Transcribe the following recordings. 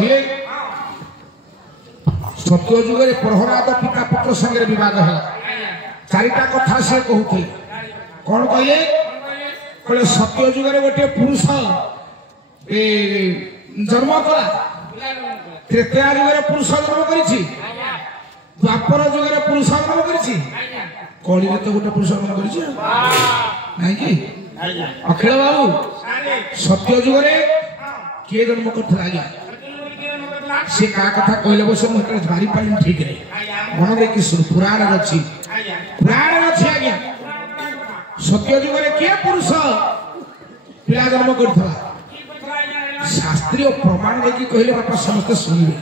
କହିଲେ ସତ୍ୟ ଯୁଗରେ ପ୍ରହରାଦ ପିତା ପୁତ୍ର ସାଙ୍ଗରେ ବିବାଦ ହେଲା। ଚାରିଟା କଥା ସେ କହୁଥିଲେ। କଣ କହିଲେ? କହିଲେ ସତ୍ୟ ଯୁଗରେ ଗୋଟିଏ ପୁରୁଷ ଜନ୍ମ କଲା, ତ୍ରେତୟା ଯୁଗରେ ପୁରୁଷ ଜନ୍ମ କରିଛି, ଦ୍ୱାପର ଯୁଗରେ ପୁରୁଷ ଜନ୍ମ କରିଛି, କଳିରେ ତ ଗୋଟେ ପୁରୁଷ ଜନ୍ମ କରିଛି ନାଇଁ କି? ଅଖିଳ ବାବୁ ସତ୍ୟ ଯୁଗରେ କିଏ ଜନ୍ମ କରିଥିଲା ଆଜ୍ଞା? ସେ କାହା କଥା କହିଲେ ବସ ମୁଁ ଧରି ପାରିଲି ଠିକ ରେ ମନ ଦେଇକି ପୁରାଣରେ ଅଛି, ପୁରାଣରେ ଅଛି ଆଜ୍ଞା। ସତ୍ୟ ଯୁଗରେ କିଏ ପୁରୁଷ ପିଲା ଜନ୍ମ କରିଥିଲା? ଶାସ୍ତ୍ରୀୟ ପ୍ରମାଣ ଦେଇକି କହିଲେ ବାପା ସମସ୍ତେ ଶୁଣିବେ।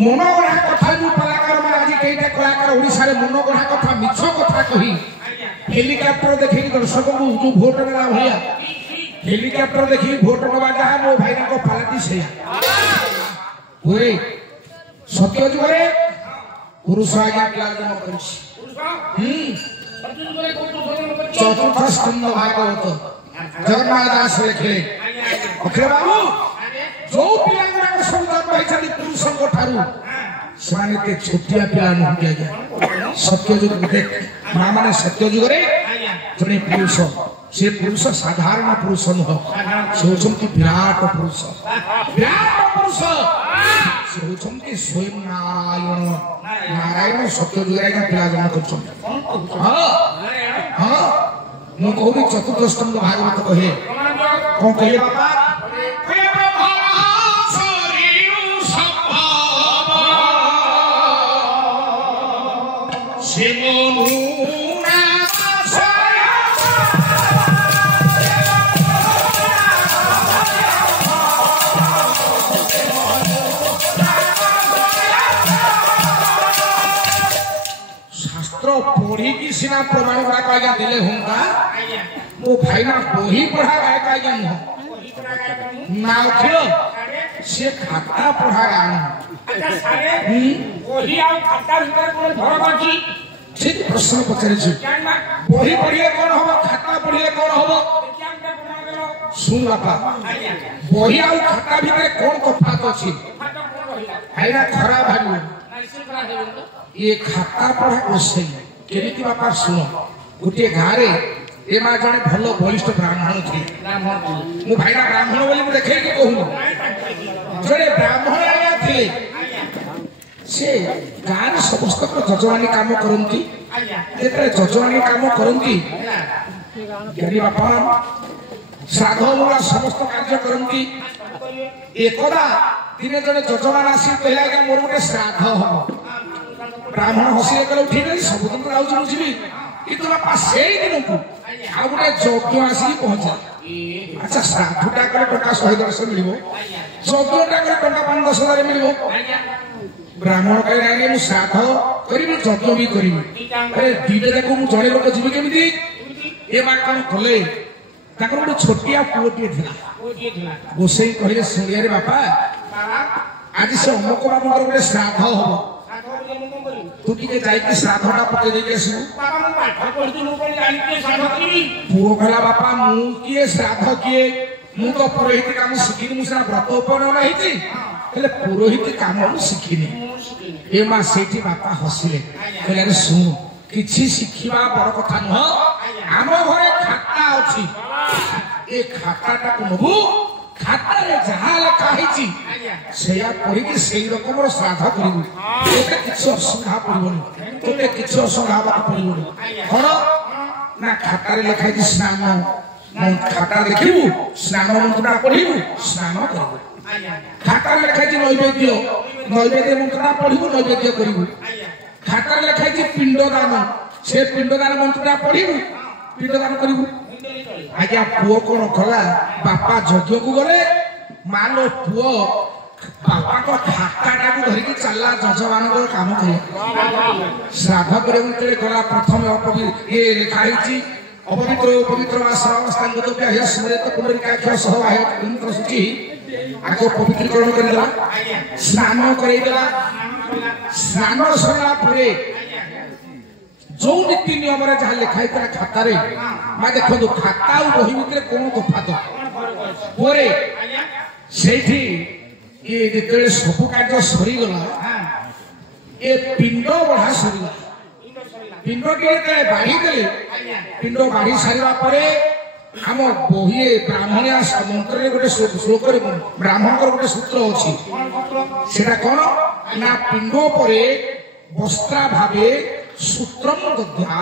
ମନଗଢା କଥା ଯୋଉ କଳାକାର ମାନେ ଆଜି କେଇଟା କଳାକାର ଓଡ଼ିଶାରେ ମନଗଢା କଥା ମିଛ କଥା କହି ହେଲିକପ୍ଟର ଦେଖେଇକି ଦର୍ଶକଙ୍କୁ ଯୋଉ ଭୋଟ ନେଲା ଭଳିଆ ହେଲିକପ୍ଟର ଦେଖିକି ଭୋଟ ନେବା ଯାହା ମୋ ଭାଇଙ୍କ ପାଲଟି ସେଇଆ। ପୁରୀ ସତ୍ୟ ଯୁଗରେ ପୁରୁଷ ଆଜ୍ଞା ପିଲା ଜନ୍ମ କରିଛି। ଚତୁର୍ଥ ସ୍କନ୍ଧ ଭାଗବତ ଜଗନ୍ନାଥ ଦାସ ଲେଖିଲେ। ଅଖିଳ ବାବୁ ଯୋଉ ପିଲା ଗୁଡାକ ସବୁ ଜନ୍ମ ହେଇଛନ୍ତି ପୁରୁଷଙ୍କ ଠାରୁ ସେମାନେ ଏତେ ଛୋଟିଆ ପିଲା ନୁହନ୍ତି ଆଜ୍ଞା। ସତ୍ୟ ଯୁଗ ମା ମାନେ ସତ୍ୟ ଯୁଗରେ ଜଣେ ପୁରୁଷ, ସେ ପୁରୁଷ ସାଧାରଣ ପୁରୁଷ ନୁହଁ, ସେ ହଉଛନ୍ତି ବିରାଟ ପୁରୁଷ, ବିରାଟ ପୁରୁଷ। ସେ ହଉଛନ୍ତି ସ୍ୱୟଂ ନାରାୟଣ। ନାରାୟଣ ସତ୍ୟ ଯୁଗରେ ଆଜ୍ଞା ପିଲା ଜନ୍ମ କରୁଛନ୍ତି। ହଁ ହଁ ମୁଁ କହୁନି ଚତୁର୍ଥ ସ୍କନ୍ଧ ଭାଗବତ କହିଲେ କଣ କହିଲେ ବାପା? शास्त्र पढ़ी की सिना प्रमाण गुड़ाक आज्ञा देले हुंता मो भाई ना बही पढ़ा गायक आज्ञा नुह ना अखिल से खाता पढ़ा गान बही आ खाता भीतर कोन धरम अछि ठीक प्रश्न पचारे छी। बही पढ़िए कोन होबो, खाता पढ़िए कोन होबो? सुन बापा बही आ खाता भीतर कोन तफात अछि? हैना खराब भागो ये खाता पढ़ा ओसे केमिति बापा सुन। गोटे गारे ए मा जने भलो बलिष्ठ ब्राह्मण थी, मु भाईना ब्राह्मण बोली मु देखे कि कहू जने ब्राह्मण आया थे से गार समस्त जजवानी काम करंती। जेते जजवानी काम करंती गरी बापा श्राद्ध मूला समस्त कार्य करंती। एकदा दिने जने जजमान आसी कहला कि मोर गोटे श्राद्ध हबो। ब्राह्मण हसी कर ठीक है सब दिन तो आउछ बुझिबी किंतु बापा सेई दिन को आ गोटे यज्ञ आसी पहुंचा। अच्छा श्राद्धटा करे टका 110 मिलिबो, यज्ञटा करे टका 5-10,000 मिलिबो। ब्राह्मण कहे नाही मु श्राद्ध करिबि यज्ञ भी करिबि। अरे दीटे देखो मु जणे लोक जिबि केमिति ए मा कोन कले ताकर गोटे छोटिया पुओटिए थिला। गोसेई कहिले सुनिया रे बापा आज से अमुक बाबूर गोटे श्राद्ध हबो, तू टिके जाइके श्राद्धटा पके देके आसु। पुओ कहला बापा मु किए श्राद्ध किए मु तो पुरोहित काम शिखिनी, मु सिना व्रत उपनयन हेति हेले पुरोहित काम मु शिखिनी। ए मा सेठी बापा हसिले कहले रे सुन किछि शिखिबा बड़ कथा न, आम घरे खाता अछि ए खाताटा को नबु खातारे जहा लेखा हेछि सेया पढ़ी कि सेई रकमर श्राद्ध करिबु। एते किछि असुविधा पड़िबोनी, तोते किछि असुविधा बा पड़िबोनी। कोन ना खातारे लेखा हेछि स्नान, मन खाता देखिबु स्नान मंत्रटा पढ़िबु स्नान करिबु। खातारे लेखा हेछि नैवेद्य, नैवेद्य मंत्रटा पढ़िबु नैवेद्य करिबु। खातारे लेखा हेछि पिंडदान, से पिंडदान मंत्रटा पढ़िबु पिंडदान करिबु। आज्ञा पुओ कोन कला बापा यज्ञ को गले मानो पुओ बापा को खाताटा को धरि कि चला जजमान को काम करे श्राद्ध करे उनते गला प्रथम अपवित्र ए लिखा हिची अपवित्र पवित्र मासरावस्थान गत पे है स्मृत पुनरिकाख्य सह आय मंत्र सूची आको पवित्रीकरण करला स्नान करे देला। स्नान सला परे जो नीति नियम रे जहा लिखाई था खाता रे मा देखो खाता और बही भितर कोन तफात पोरे सेठी ए ये जिते सब कार्य सरीगला ये पिंड बढ़ा सरीगला पिंड टे बाढ़ी देले पिंड बाढ़ी सारा पर आम बही ब्राह्मणिया मंत्र गोटे श्लोक ब्राह्मण गोटे सूत्र अच्छी सेटा कौन ना पिंड पर वस्त्रा भावे सूत्रम दद्या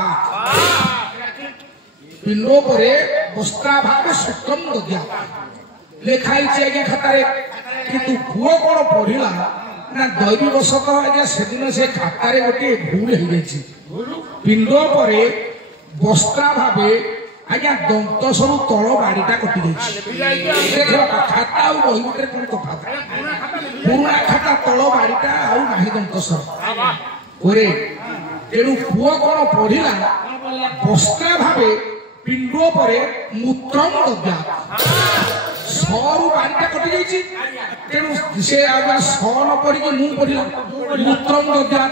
पिंड पर वस्त्रा भावे सूत्रम दद्या लेखाई आज्ञा खातार किंतु पुओ कौन पढ़ला ना दैवी बसत आज्ञा से दिन से खातार गोटे भूल हो जाए पिंड पर वस्त्रा भावे आज्ञा दंत सब तल बाड़ीटा कटि देख खाता बही गोटे कौन तफात पुणा खाता तल बाड़ीटा आउ दंत सर तेणु पुओ कौन पढ़ला वस्त्रा भावे पिंड पर मूत्रम दद्या सरू बाड़ीटा कटि जाइए तेणु से आज्ञा स न पढ़ी मु पढ़ला मूत्रम दद्या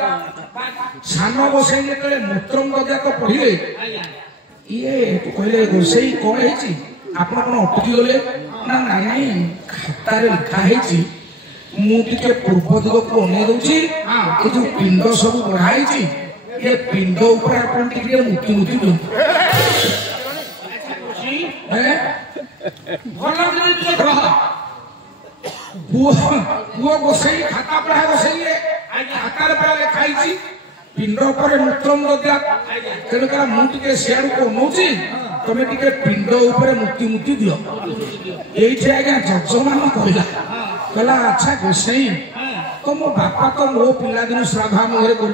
सान बसई जो मूत्रम दद्या तो पढ़ले ये तो कहले रोसई कौन है आप अटकी गले ना ना नाई खातार लिखा है मुझे पूर्व दिग को अने दूसरी ये जो पिंड सब बढ़ाई ये पिंड ऊपर आप मुति मुति दिखाई पुओ बसई खाता पढ़ा बसई खातार पढ़ा लिखाई पिंड पर मूत्रम दद्या तेणुक मुझे सियाड़ को नौची तुम टे पिंड उपर मुति मुति दियो ये आज्ञा जजमान कहला कहला अच्छा गोसाई तो मो बापा तो मो पिला दिन श्राद्ध आम घर कर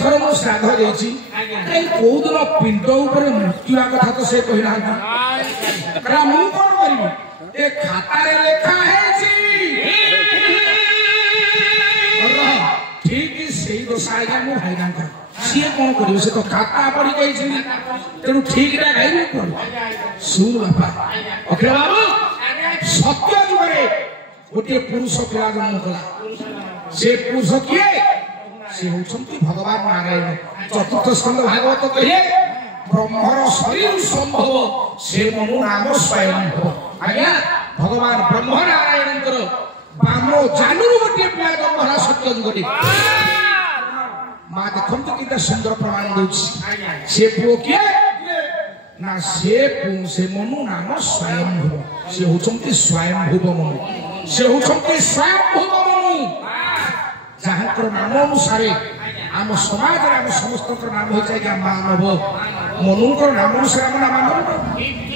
थर मो श्राद्ध देती कौ दिन पिंड उपर मुतिवा कथा तो से कहना मु कौन करी ए खातार लेखा है ठीक से दोषा आज्ञा मो भाईना सी कौन कर तो खाता पड़ी गई तेणु ठीक गाइबे कौन शुण बापा अखिल बाबू सत्य जुगे गोटे पुरुष पिला जन्म कला से पुरुष किए से होती भगवान नारायण चतुर्थ स्कंद भागवत कहे ब्रह्मर शरीर संभव से मनु नाम स्वयं आज्ञा भगवान ब्रह्म नारायण बाम जानू गोटे पिला जन्म सत्य जुगे माँ देखते कि सुंदर प्रमाण दूसरी से पुओ किए ना से मनु नाम स्वयं से होती स्वयंभुव मनु से होती स्वयंभुव मनु जहाँ नाम अनुसार आम समाज आम समस्त नाम हो मानव मनु नाम अनुसार आम नाम मानव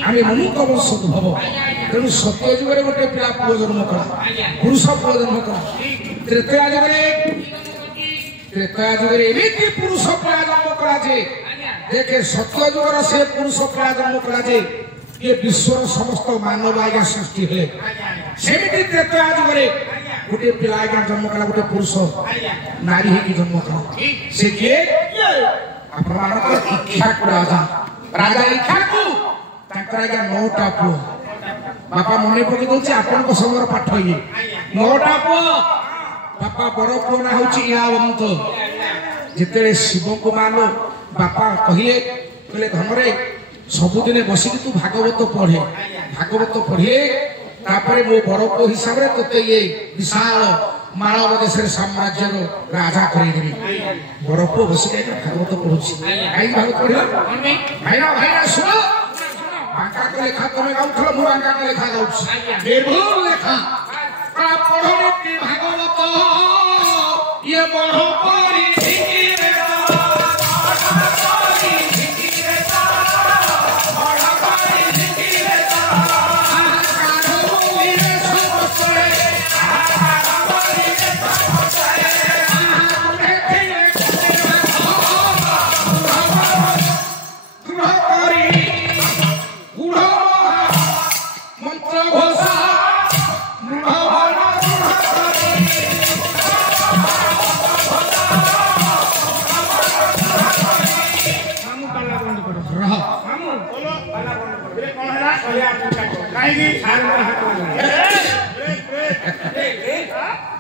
आम मनु वंशोद्भव तेणु सत्य जुगे गोटे पिला पुओ जन्म कला पुरुष पुओ जन्म कला तृतीय जुगे एमती पुरुष पिला जन्म कला देखे सत्य जुगर से पुरुष पिला जन्म कला ये विश्वर समस्त मानव आज्ञा सृष्टि है सेमती तृतीय जुगे गोटे पिला आज्ञा जन्म कला गोटे पुरुष नारी है जन्म कला से किए इक्ष्वाकु राजा इक्ष्वाकु आज्ञा 9टा पुओ बापा मन पकई दौर आपण समय पाठ ये 9टा पुओ बापा बड़ पुओ ना हूँ इलावंत जिते शिव को मान बापा कहले धनरे सबुदिन बसिक तू भागवत पढ़े तापर मो बड़ पुओ हिसाब से तोते ये विशाल मानव देश साम्राज्य राजा करेदेवी बड़ पुओ बसिक भागवत पढ़ुची कहीं भागवत पढ़ा भाईना भाईना सुन बांका को लेखा तुम गाँव मु बांका को लेखा गाँव निर्भुल लेखा पढ़नी भागवत ये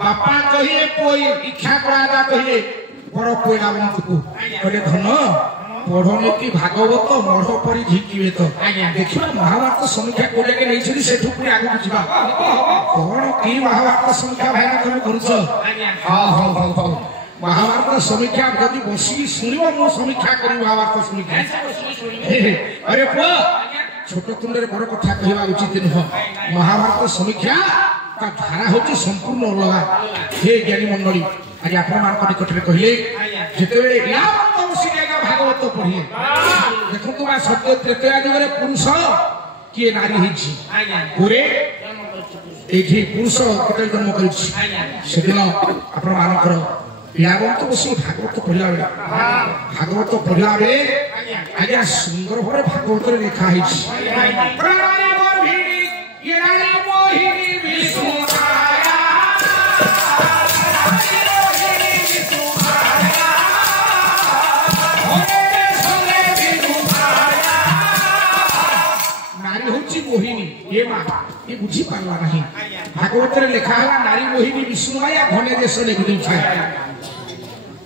बापा कहिए कोई इच्छा राजा कहिए बड़ पुआ को कहले धन पढ़ने की भागवत मढ़ पर झिकिबे तो देखिए महाभारत समीक्षा कोड़े के नहीं छली सेठु पुरी आगु बुझिबा कोन की महाभारत समीक्षा भाई ना तुम करूछ हां हां हां महाभारत समीक्षा यदि बसी सुनिबो मो समीक्षा करी महाभारत समीक्षा अरे पुआ छोट तुंडे बड़ कथा कहवा उचित नुह महाभारत समीक्षा का धारा होची संपूर्ण अलग हे ज्ञानी मंडली आज आपण मान निकट रे कहिले जेतेबे या बसी जाएगा भागवत पढ़िए देखो तुम सत्य त्रेतया जुग रे पुरुष किए नारी हिची पूरे एठी पुरुष केते जन्म करिछि सेदिन आपण मानकर यावंत बसी भागवत पढ़िला बेले आज्ञा सुंदर भरे भागवत रे लिखा हिछि प्राणी मोहिनी ये रानी मोहिनी विष्णुदाया मोहिनी ये मां ये बुझी पारला नहीं भागवत रे लिखा है नारी मोहिनी विष्णु माया घने देश ने गुदी छाय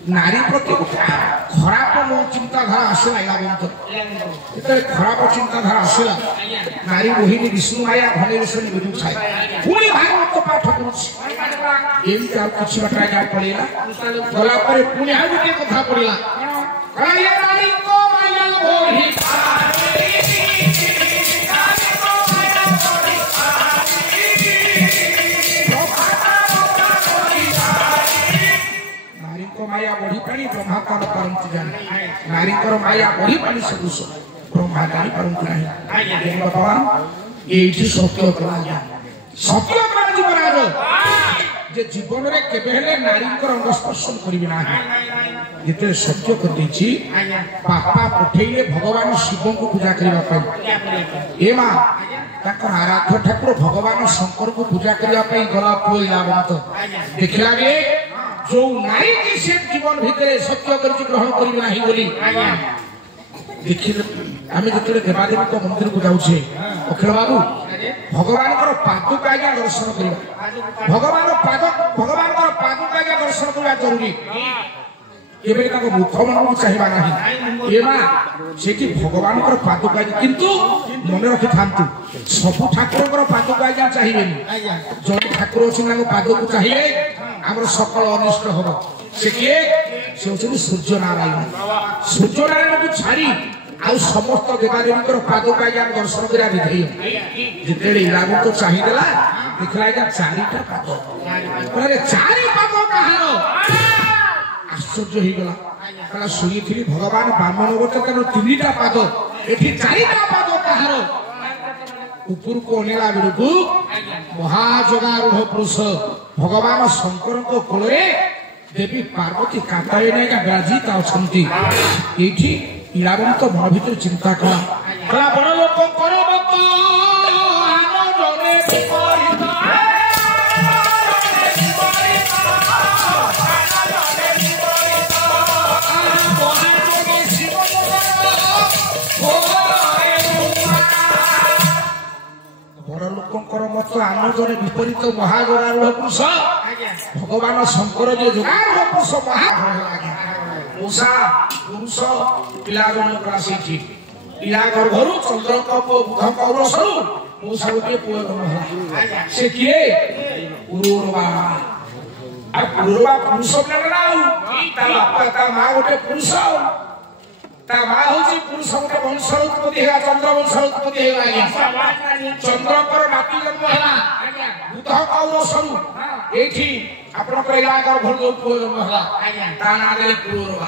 नारी प्रति खराब मो चिंता धारा आसला यावंत इतने खराब चिंता धारा आसला नारी मोहिनी विष्णु माया घने देश ने गुदी छाय पूरी भागवत पाठ करूछ एम का कुछ बटा जा पड़ेला गला पर पुणे आ के कथा पड़ेला कहिए नारी को माया मोहि माया बढ़ी पानी ब्रह्मा कौन परंतु जाने नारी कर माया बढ़ी पानी सदृश ब्रह्मा जानी परंतु नहीं भगवान ये सत्य करा सत्य करा जीवराज जे जीवन रे केबे हेले नारी कर अंग स्पर्शन करिबे ना जेते सत्य कर देछि पापा पठेइले भगवान शिव को पूजा करिबा पई ए मां ताकर आराध्य ठाकुर भगवान शंकर को पूजा करिबा पई गला पुई लावंत देखिला गे जो नारी की से जीवन भितरे सत्य करछि ग्रहण करिबे नाही बोली देखि आमे जतरे देवादेवी को मंदिर को जाउ छे अखिल बाबू भगवान कर पादुका आज्ञा दर्शन करिबा भगवान कर पादुका आज्ञा दर्शन करिबा जरूरी एबे ताको मुख मन को चाहिबा नाही ए मां सेठी भगवान कर पादुका किंतु मन रखि थांतु सब ठाकुर कर पादुका आज्ञा चाहिबेनी जो ठाकुर छिना को पादुका चाहिए हमर सकल अनिष्ट होबो से किए से होछि सूर्य नारायण को छाड़ी आ समस्त देवादेवी कर पादुका आज्ञा दर्शन करिया दिधेय जेतेले लागु तो चाहि देला देखला जा चारिटा पाद अरे चारि पाद कहारो आश्चर्य हो गला कला सुनी थी भगवान बामन गोटे तीनटा पाद एठी चारिटा पाद कहारो ऊपर को अनेला बेलू महाजगारूढ़ पुरुष भगवान शंकर को कोल देवी पार्वती कांताए नहीं ब्राजित अच्छी ये इलावंत मन भर चिंता कला बड़ लोक मत आम जने विपरीत महाजगारूढ़ पुरुष भगवान शंकर जो जगारूढ़ पुरुष महासा पुरुष पिला जनक राशि पिला गर्भरु चंद्र बुध कौर सरू मूसा गोटे पुओ जन्म से किए पूर्वा पुरुष पिला माँ गोटे पुरुष माँ हूँ पुरुष गोटे वंश उत्पत्ति है चंद्र वंश उत्पत्ति है चंद्र नाती जन्म है बुध कौर सरू ये आपंकर इलाका भर पुओ जन्म है ता ना दे पूर्वा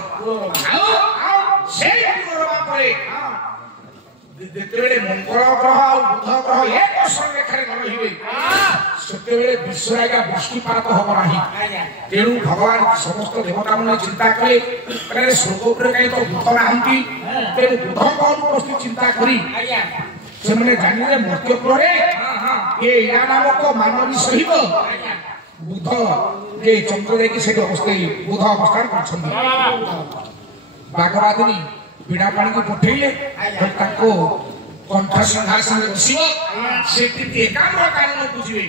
जेतेबेले मंगल ग्रह और बुध ग्रह एक संरेखा रही से विश्व आज्ञा वृष्टिपात हम ना तेणु भगवान समस्त देवता मैंने चिंता कले स्वर्ग कहीं तो बुध नहांती तेणु बुध कौन उपस्थित चिंता करी से मैंने जानिले मर्त्यपुर ये या नामक मानवी सहित बुध के चंद्र देखिए से अवस्था बुध अवस्थान कर बाघवादिनी बीड़ा पानी को पठेले कंठ सिंहासन बसिब से एकाग्र कारण बुझे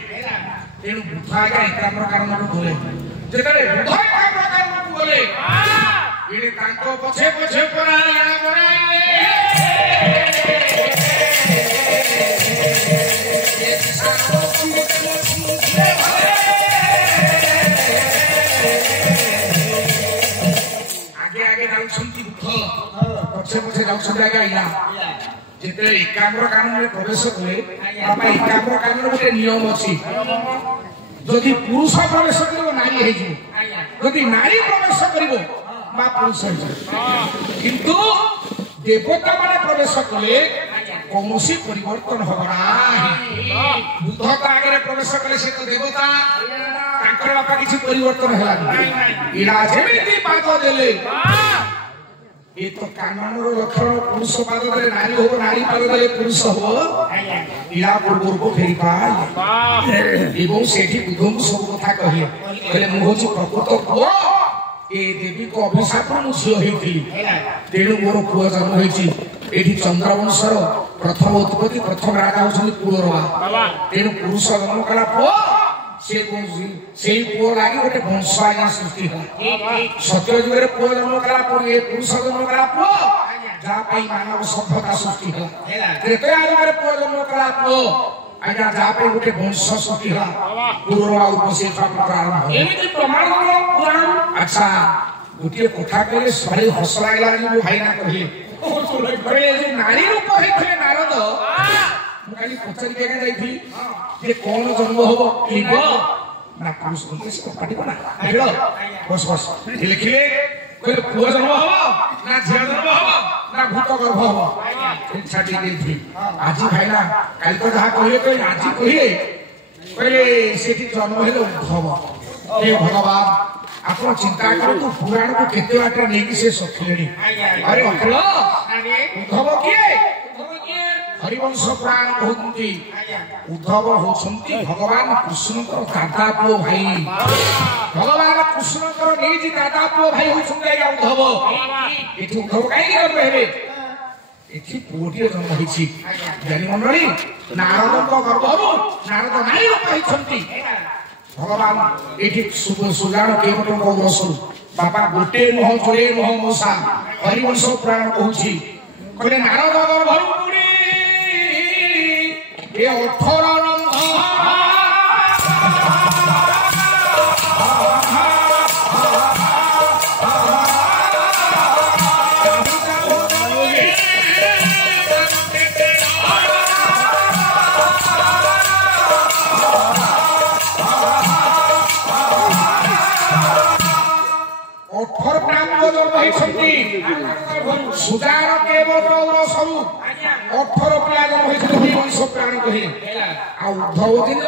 तेणु बुध आज्ञा एकाग्र कारण को बोले बुध एकाग्र कारण को बोले इने तांको पछे पछे पराया बनाइले आगे आगे जाउछंती दुख पछे पछे जाउछंती आगे आइला जेते एकाग्र कानून रे प्रवेश कले बाबा एकाग्र कानून गोटे नियम अछि जदि पुरुष प्रवेश करिवो नारी हे जिवो जदि नारी प्रवेश करिवो बा पुरुष हे जिवो किंतु देवता माने प्रवेश कले कोनोसी परिवर्तन होबा नाही बुद्ध आगे प्रवेश कले से तो देवता ताकर बापा किछि परिवर्तन होला इला जेमिति पाद देले ये तो कानून लक्षण पुरुष पाद देले नारी हो नारी पाद देले पुरुष हो इला पूर्व को फेरी पाए एवं सेठी बुद्धम सब कथा कहिए कहले मु होची प्रकृत पुओ ए देवी को अभिशाप मु झियो हेतिली तेणु मोर पुओ जन्म होईची एठी चंद्रवंशर प्रथम उत्पत्ति प्रथम राजा होछन पुरवा तेणु पुरुष जन्म कला पुओ से सेई पुओ लागि गोटे वंश आया सृष्टि होला सत्य जुगरे पुओ जन्म कला पुओ ए पुरुष जन्म कला पुओ जा पई मानव सभ्यता सृष्टि होला त्रेता जुगरे पुओ जन्म कला पुओ आजा जा पई गोटे वंश सृष्टि होला पुरवा उपसे प्रारंभ एमिति प्रमाण पुराण अच्छा गोटे कथा कहले सरे हस लागला जे भाई ना कहिले कहले जे नारी रूप हेथे नारद मुकाली पचरी के जाईथि जे कोन जन्म होबो लिबो ना पुरुष बोलते से पाटी बना हेलो बस बस लिखिले कहले पुआ जन्म होबो ना झिया जन्म होबो ना भूत गर्भ होबो छाटी देथि आजी भाईना काल तो जहा कहिए तो आजी कहिए कहले सेठी जन्म हेलो उद्धव हे भगवान आपण चिंता करतु पुराण को केते बाटे नेकी से सखिलेनी अरे अखिल उद्धव किए हरिवंश पुराण कहती उद्धव होछंती भगवान कृष्णकर दादा पुओ भाई भगवान कृष्णकर निजी दादा पुओ भाई होछंती या उद्धव एठी उद्धव काई करबे हेबे एठी पुओटी जन्म होईची जानि मंडळी नारदको गर्भरु नारद नारी रूप होईछंती भगवान एठी सुजान केवटन गौरसु बाबा गोटे मोह जोड़े मोह मोसा हरिवंश पुराण कहूची कहले नारद गर्भरु पुरी ए 18 सुजार केवट गौरसु 18 पिला जन्म होइछे हरिवंश पुराण कहि आ उद्धव दिन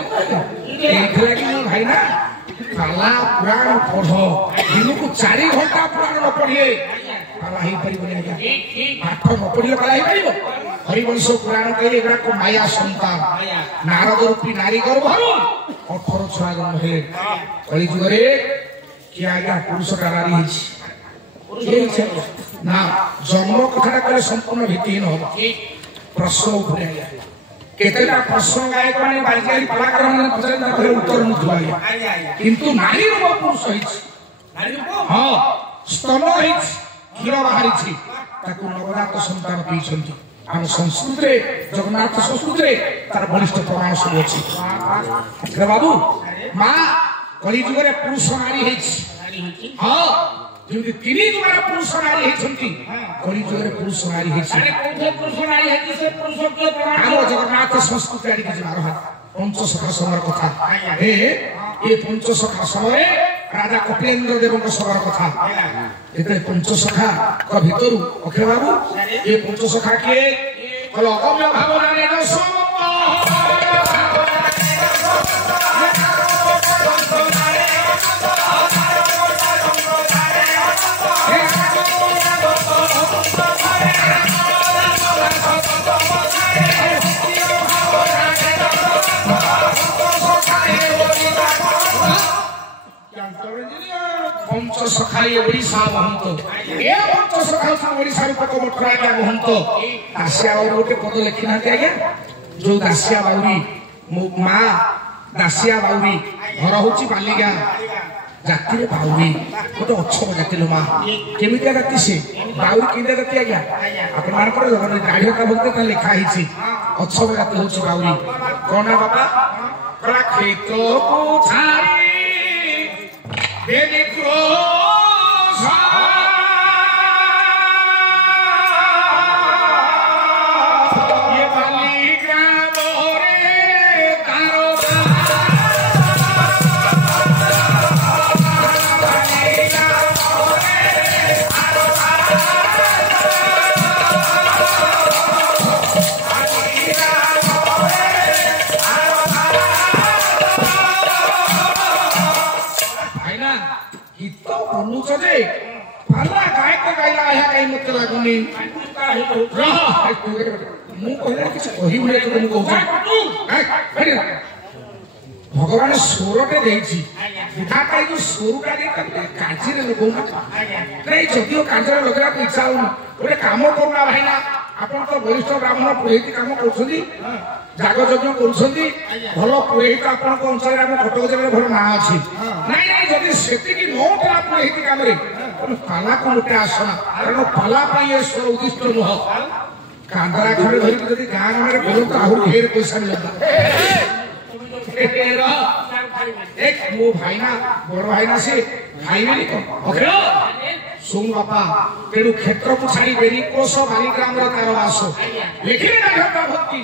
देखला कि भाई ना काला पुराण पढ़ो दिन को 4 घंटा पुराण न पढ़िए काला ही परिबने आज्ञा पाठ न पढ़िए काला ही परिबो हरिवंश पुराण कहि एगरा को माया संतान नारद रूपी नारी गर्भरु 18 छुआ जन्म हे कलि जुगरे कि आज्ञा पुरुष का नारी हिछि ना जन्म कथा करे संपूर्ण भित्तिहीन हो प्रश्न उठे केतेटा प्रश्न गायक माने बालजारी कलाकार माने पचरे ताकर उत्तर मुझुआ किंतु नारी रूप पुरुष हिछि नारी रूप हां स्तन हिछि क्षीर बाहरिछि ताकु नवजात संतान पीछंती हम संस्कृत रे जगन्नाथ संस्कृत रे तार बलिष्ठ प्रमाण सब अछि रे बाबू मां कली जुगरे पुरुष नारी हिछि हां जेमति तिनी जुगरे पुरुष नारी हेछंती कली जुगरे पुरुष नारी हेछि अरे कोठे पुरुष नारी हेछि से पुरुष के प्रमाण हम जगन्नाथ संस्कृति आदि के बारह पंचसखा समर कथा हे ए पंचसखा समय राजा कपिलेन्द्र देव को समर कथा एते पंचसखा का भितरु अखिल बाबू ए पंचसखा के कल अगम्य भावना ने दसो पंचसखाई ओडिशा महंत ए पंचसखा ओडिशा रूपक मठरा आज्ञा महंत दासिया और गोटे पद लिखिना आज्ञा जो दासिया बाउरी मो मां दासिया बाउरी घर होची बालिगा ଜାତିରେ ବାଉରୀ ଗୋଟେ ଅଛବ ଜାତି ଲୋ ମା କେମିତିଆ ଜାତି ସେ ବାଉରୀ କେମିତିଆ ଜାତି ଆଜ୍ଞା ଆପଣମାନଙ୍କର ଗାଢିକା ଭକ୍ତ ତା ଲେଖା ହେଇଛି ଅଛବ ଜାତି ହଉଛି ବାଉରୀ କଣ ନା ବାବା କ୍ଷେତ୍ରକୁ ଛାଡ଼ି ଦେଲି କ୍ରୋଧ ପାଲା ଗାୟକ ଗାଇଲା ଏହା କାହିଁ ମତେ ଲାଗୁନି ମୁଁ କହିଲା କିଛି କହିବି ମୁଁ କହୁଛି ଭଗବାନ ସ୍ୱରଟେ ଦେଇଛି ବିଧାତା ଏଇ ଯୋଉ ସ୍ୱରଟା ଦେଇ କାର୍ଯ୍ୟରେ ଲଗଉନା ଯଦିଓ କାର୍ଯ୍ୟରେ ଲଗେଇବାକୁ ଇଚ୍ଛା ହଉନି ଗୋଟେ କାମ କରୁନା ଭାଇନା ଆପଣ ତ ବରିଷ୍ଠ ବ୍ରାହ୍ମଣ ପୁରୋହିତ କାମ କରୁଛନ୍ତି ଯାଗଯଜ୍ଞ କରୁଛନ୍ତି ଭଲ ପୁରୋହିତ ଆପଣଙ୍କ ଅଞ୍ଚଳରେ ଆମ କଟକ ଜିଲ୍ଲାରେ ଭଲ ନାଁ ଅଛି ନାଇଁ ନାଇଁ ଯଦି ସେତିକି ନଉଥିଲା ପୁରୋହିତ କାମରେ ପାଲାକୁ ଗୋଟେ ଆସନା କାରଣ ପାଲା ପାଇଁ ଏ ସ୍ୱର ଉଦ୍ଦିଷ୍ଟ ନୁହଁ କାନ୍ଦରା ଖଣ୍ଡେ ଧରିକି ଯଦି ଗାଁ ଗାଁରେ ବୋଲନ୍ତୁ ଆହୁରି ଢେର ପଇସା ମିଳନ୍ତା ମୋ ଭାଇନା ବଡ ଭାଇନା ସେ ଖାଇବେନି କଣ ଶୁଣ ବାପା ତେଣୁ କ୍ଷେତ୍ରକୁ ଛାଡ଼ି ବେରି କୋଷ ବାଲିଗ୍ରାମର ତାର ବାସ ଲେଖିଲେ ନା ଘଟ ଭକ୍ତି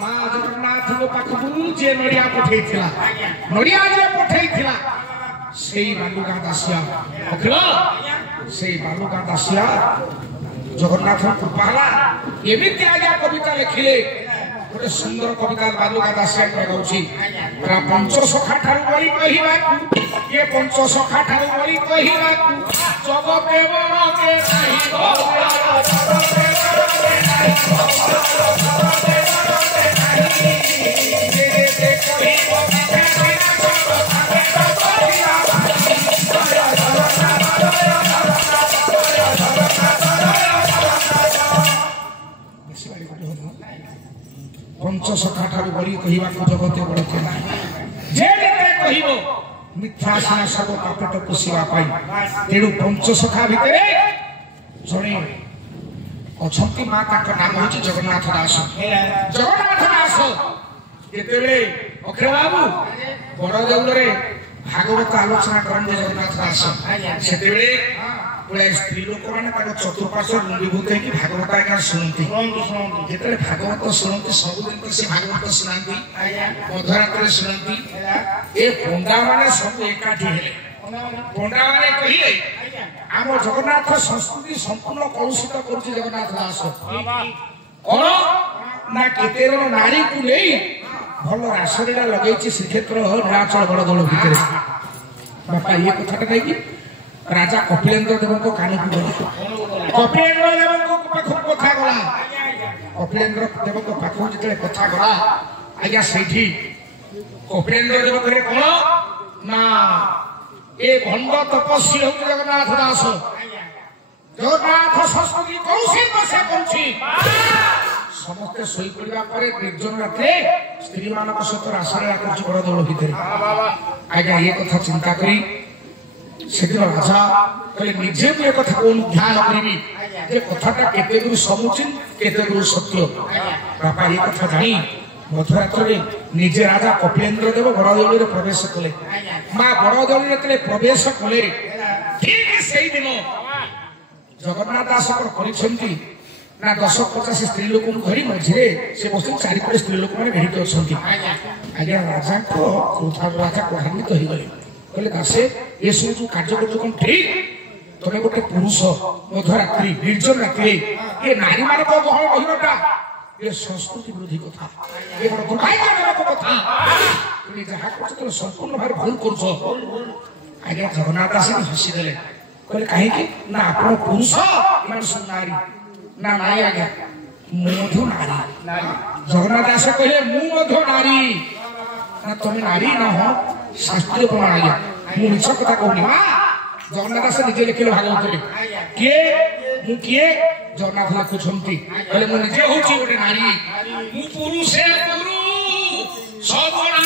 ମା ଜଗନ୍ନାଥଙ୍କ ପାଖକୁ ଯିଏ ନଡ଼ିଆ ପଠେଇଥିଲା ନଡ଼ିଆ ଯିଏ ପଠେଇଥିଲା ସେଇ ବାଲୁକା ଦାସିଆ ଅଖିଳ ସେଇ ବାଲୁକା ଦାସିଆ ଜଗନ୍ନାଥ କୃପା ହେଲା ଏମିତି ଆଜ୍ଞା କବିତା ଲେଖିଲେ ଗୋଟେ ସୁନ୍ଦର କବିତା ବାଲୁକା ଦାସିଆ ଗାଉଛି ପଞ୍ଚସଖା ଠାରୁ ବଳି କହିବାକୁ ଇଏ ପଞ୍ଚସଖା ଠାରୁ ବଳି କହିବାକୁ ଜଗତେ ବଣକେ ପଞ୍ଚସଖା ଠାରୁ ବଳି କହିବାକୁ ଜଗତେ ବଳକେ ନାହିଁ ଯେ ଯେତେ କହିବ ମିଥ୍ୟା ସିନା ସବୁ କପଟ ପୋଷିବା ପାଇଁ ତେଣୁ ପଞ୍ଚସଖା ଭିତରେ ଜଣେ ଅଛନ୍ତି ମା ତାଙ୍କ ନାମ ହେଉଛି ଜଗନ୍ନାଥ ଦାସ ଜଗନ୍ନାଥ ଦାସ ଯେତେବେଳେ ଅଖିଳ ବାବୁ ବଡ ଦେଉଳରେ ଭାଗବତ ଆଲୋଚନା କରନ୍ତି ଜଗନ୍ନାଥ ଦାସ ସେତେବେଳେ ସ୍ତ୍ରୀ ଲୋକମାନେ ତାଙ୍କ ଚତୁଃପାର୍ଶ୍ୱ ରୁଣ୍ଡୀଭୂତ ହେଇକି ଭାଗବତ ଆଜ୍ଞା ଶୁଣନ୍ତି ଯେତେବେଳେ ଭାଗବତ ଶୁଣନ୍ତି ସବୁଦିନ ସେ ଭାଗବତ ଶୁଣାନ୍ତି ମଧ୍ୟରାତ୍ରରେ ଶୁଣନ୍ତି ଏ ପଣ୍ଡାମାନେ ସବୁ ଏକାଠି ହେଲେ ପଣ୍ଡାମାନେ କହିଲେ ଆମ ଜଗନ୍ନାଥ ସଂସ୍କୃତି ସମ୍ପୂର୍ଣ୍ଣ କଳୁଷିତ କରୁଛି ଜଗନ୍ନାଥ ଦାସ କଣ ନା କେତେ ଜଣ ନାରୀକୁ ନେଇ ଭଲ ରାସଲୀଳା ଲଗେଇଛି ଶ୍ରୀକ୍ଷେତ୍ର ନୀଳାଚଳ ବଡ଼ଦୋଳ ଭିତରେ ବାପା ଇଏ କଥାଟା ନେଇକି ରାଜା କପିଳେନ୍ଦ୍ର ଦେବଙ୍କ କାନକୁ ଗଲେ କପିଳେନ୍ଦ୍ର ଦେବଙ୍କ ପାଖକୁ କଥା ଗଲା କପିଳେନ୍ଦ୍ର ଦେବଙ୍କ ପାଖକୁ ଯେତେବେଳେ କଥା ଗଲା ଆଜ୍ଞା ସେଇଠି କପିଳେନ୍ଦ୍ର ଦେବ କହିଲେ କଣ ନା ଏ ଭଣ୍ଡ ତପସ୍ୱୀ ହଉଛି ଜଗନ୍ନାଥ ଦାସ ଜଗନ୍ନାଥ ସଂସ୍କୃତି କୌଶିକ ସେ କରୁଛି ସମସ୍ତେ ଶୋଇପଡ଼ିବା ପରେ ନିର୍ଜନ ରାତିରେ ସ୍ତ୍ରୀ ମାନଙ୍କ ସହିତ ରାସଲୀଳା କରୁଛି ବଡ଼ଦୋଳ ଭିତରେ ଆଜ୍ଞା ଏ କଥା ଚିନ୍ତା କରି ସେଦିନ ରାଜା କହିଲେ ନିଜେ ମୁଁ ଏ କଥାକୁ ଧ୍ୟାନ କରିବି ଯେ କଥାଟା କେତେ ଦୂର ସମୁଚିତ କେତେ ଦୂର ସତ୍ୟ ବାପା ଏ କଥା ଜାଣି ମଧ୍ୟରାତ୍ରରେ ନିଜେ ରାଜା କପିଳେନ୍ଦ୍ର ଦେବ ବଡ଼ଦେଉଳରେ ପ୍ରବେଶ କଲେ ମା ବଡ଼ଦେଉଳରେ ଯେତେବେଳେ ପ୍ରବେଶ କଲେ ଠିକ ସେଇଦିନ ଜଗନ୍ନାଥ ଦାସଙ୍କର କରିଛନ୍ତି ନା 10-50 ସ୍ତ୍ରୀ ଲୋକଙ୍କୁ ଧରି ମଝିରେ ସେ ବସି ଚାରିପଟେ ସ୍ତ୍ରୀ ଲୋକମାନେ ଭିଡ଼ିତ ଅଛନ୍ତି ଆଜ୍ଞା ରାଜାଙ୍କ ରାଜା କ୍ରୋଧାନ୍ୱିତ ହେଇଗଲେ କହିଲେ ଦାସେ ଏସବୁ ଯୋଉ କାର୍ଯ୍ୟ କରୁଛ କଣ ଠିକ ତମେ ଗୋଟେ ପୁରୁଷ ମଧ୍ୟରାତ୍ରି ନିର୍ଜନ ରାତିରେ ଏ ନାରୀ ମାନଙ୍କ ଗହଳ ରହିବାଟା ଏ ସଂସ୍କୃତି ବିରୋଧୀ କଥା ଏ ବଡ଼ ଦୁର୍ଭାଗ୍ୟଜନକ କଥା তুমি ଯାହା କରୁଛ ତମେ ସମ୍ପୂର୍ଣ୍ଣ ଭାବରେ ଭୁଲ କରୁଛ ଆଜ୍ଞା ଜଗନ୍ନାଥ ଦାସ ହସିଦେଲେ କହିଲେ କାହିଁକି ନା ଆପଣ ପୁରୁଷ ଏମାନେ ସବୁ ନାରୀ ନା ନାଇଁ ଆଜ୍ଞା ମୁଁ ମଧ୍ୟ ନାରୀ ଜଗନ୍ନାଥ ଦାସ କହିଲେ ମୁଁ ମଧ୍ୟ ନାରୀ ନା ତମେ ନାରୀ ନା ହଁ ଶାସ୍ତ୍ରୀୟ ପ୍ରମାଣ ଆଜ୍ଞା ମୁଁ ମିଛ କଥା କହୁନି ମା जगन्नाथ दास निजे लिखिले भागवत किए मु किए जगन्नाथ लिखुछंती कहले मु निजे होची गोटे नारी मु पुरुष सबना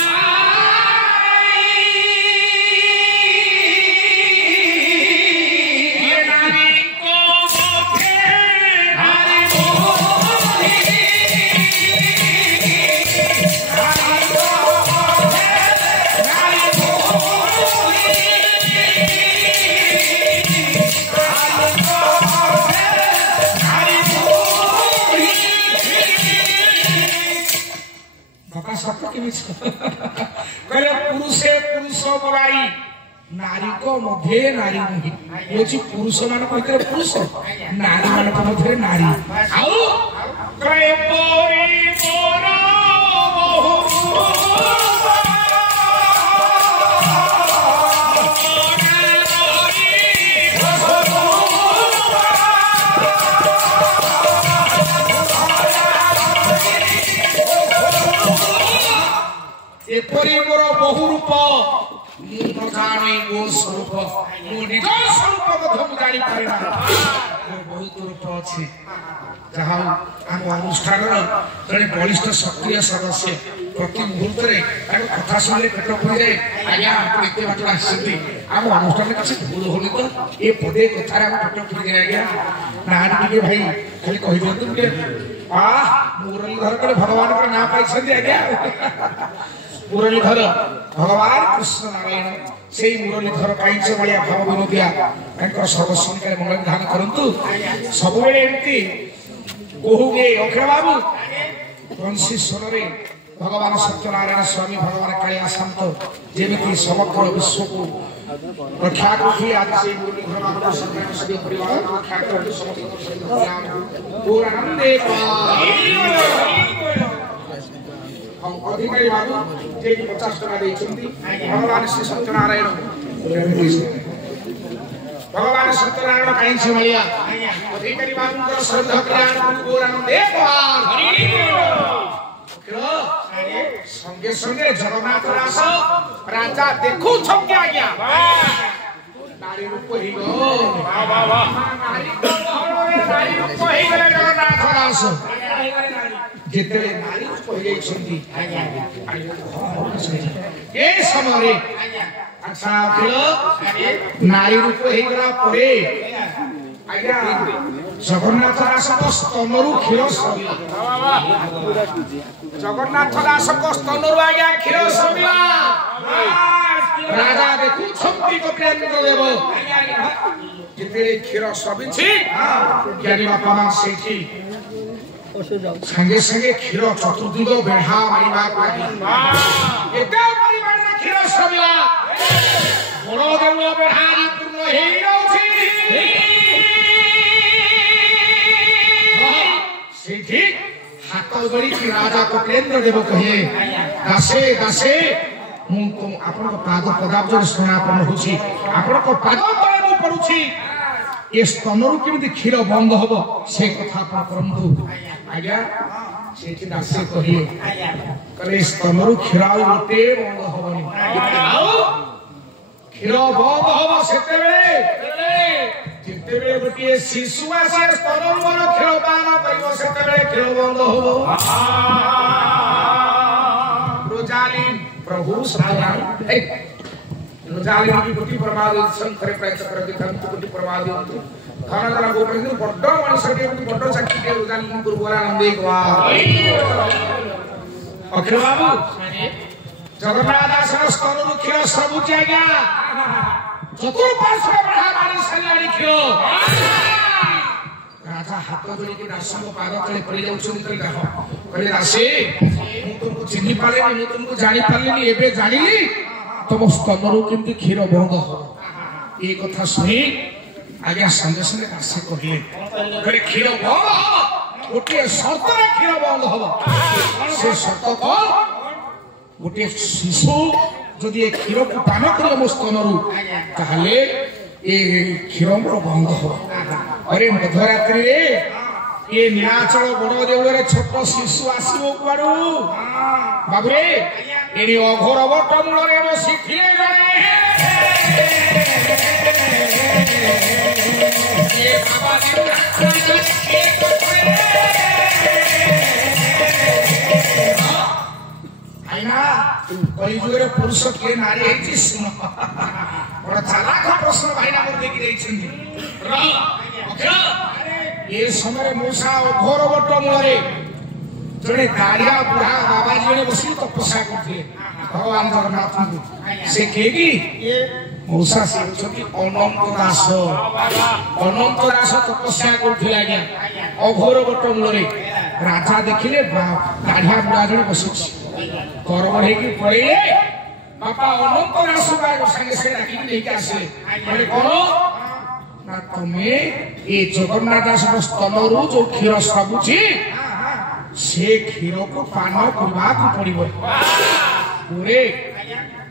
कहले पुरुषे पुरुष बोलाई नारी को मध्य नारी नुहे ये पुरुष मान पुरुष नारी मान मध्य नारी एपरी मोर बहु रूप मु जानी मो स्वरूप मो निज स्वरूप मध्य मु जानी पारिना बहुत रूप अछि जहाँ आम अनुष्ठान जड़े बलिष्ठ सक्रिय सदस्य प्रति मुहूर्त कथा शुणिले पेट पड़ जाए आज्ञा आप एत बाट आसती आम अनुष्ठान किसी भूल होनी तो ये पदे कथार आम पेट पड़ जाए आज्ञा ना टे भाई खाली कही दिखाते मुरलीधर कड़े भगवान ना पाई आज्ञा मुरलीधर भगवान कृष्ण नारायण से मुरलीधर कैंच भाया भाव विनोदिया सर्वस्विकार मंगल विधान करंतु सब बेले एमती कहूगे अखिल बाबू बंशी स्वर भगवान सत्यनारायण स्वामी भगवान कालिया शांत जेमिति समग्र विश्व को रक्षा करथि आज से मुरलीधर बाबू सभी परिवार रक्षा करथि समस्त पूर्ण आनंदे हम अधिकारी बाबू जे 50 टका देइछंती भगवान श्री सत्यनारायण भगवान सत्यनारायण काई छमलिया अधिकारी बाबू को श्रद्धा कल्याण पूर्ण देवार संगे संगे जगन्नाथ दास राजा देखु छके आज्ञा नारी रूप ही गो वाह वाह नारी रूप ही गले जगन्नाथ दास जिते नारी रूप हो जाइछंती ए समय अच्छा नारी रूप हो गला परे आज्ञा जगन्नाथ दास को स्तनरु क्षीर सबिला जगन्नाथ दास को स्तनरु आज्ञा क्षीर सबिला राजा देखु छंती को प्रेम देव जिते क्षीर सबिछि ज्ञानी बापा मा सेठी संगे संगे क्षीर चतुर्दिग बेढ़ा मारिबा लागि एते परिमाण क्षीर सबिला बड़ देव बेढ़ारी पूर्ण हेई रहउछि सेठी हाथ जोड़ी राजा को केंद्र देव कहे दासे दासे मु तुम आपन को पाद पदाब्ज स्मरणापन होछि आपन को पाद तळे मु पडुछि ए स्तनरु केमिति क्षीर बंद हबो से कथा आपन करंतु आज्ञा सेठी दासे कहे कले स्तनरु क्षीराउ गोटे बंद हबनी क्षीर बंद हबो सेते बेले जिते बेले गोटे शिशु आसे स्तनरु मन क्षीर पान करिवो सेते बेले क्षीर बंद हबो रोजालिन प्रभु सदान रोजालिन की कोटि प्रमाद शंकर प्रायत कर दिखान कोटि प्रमाद खाना खाना गोपन बड्ड मनुष्य के बड्ड शक्ति के रोजालिन गुरुबरा नंदे गवा अखिल बाबू जगन्नाथ दास स्तनरु क्षीर सब जागा चतुर्पार्श्व ब्रह्माणी सल्लाणी क्षीर राजा हाथ जोड़ी के दास को पाद तले पड़ी जाउछन कहले दासी मु तुमको चिन्हि पालेनी मु तुमको जानि पालेनी एबे जानिली तुम स्तनरु केमती क्षीर बंद हो ए कथा सुनी आज्ञा संगे संगे दास कहले कहले क्षीर बंद हो गोटे शर्त रे क्षीर बंद हो से शर्त को गोटे शिशु जदि ए क्षीर को पान करे मो स्तनरु ताहले ए क्षीर मोर बंद हो अरे मध्यरात्रि रे ये नीलाचल बड़ देवल छोट शिशु आसो कुआड़ू बाबुरे ये अघोर बट मूल बसी कलिजुगर पुरुष किए नारी है सुन बड़ा चालाक प्रश्न भाईना ये समय मूषा घोर बट मूल जड़े गाड़िया बुढ़ा बाबाजी जड़े बस तपस्या करते भगवान जगन्नाथ को से कि मूषा से अनंत दास तपस्या करते आज्ञा अघोर बट मूल राजा देखिले गाड़िया बुढ़ा जड़े बस कर बढ़े पड़े बापा अनंत दास संगे से डाक आसे कौन ना तुम्हें ये जगन्नाथ दास स्तन रू जो क्षीर सबुची से क्षीर को पान करने पड़ो पूरे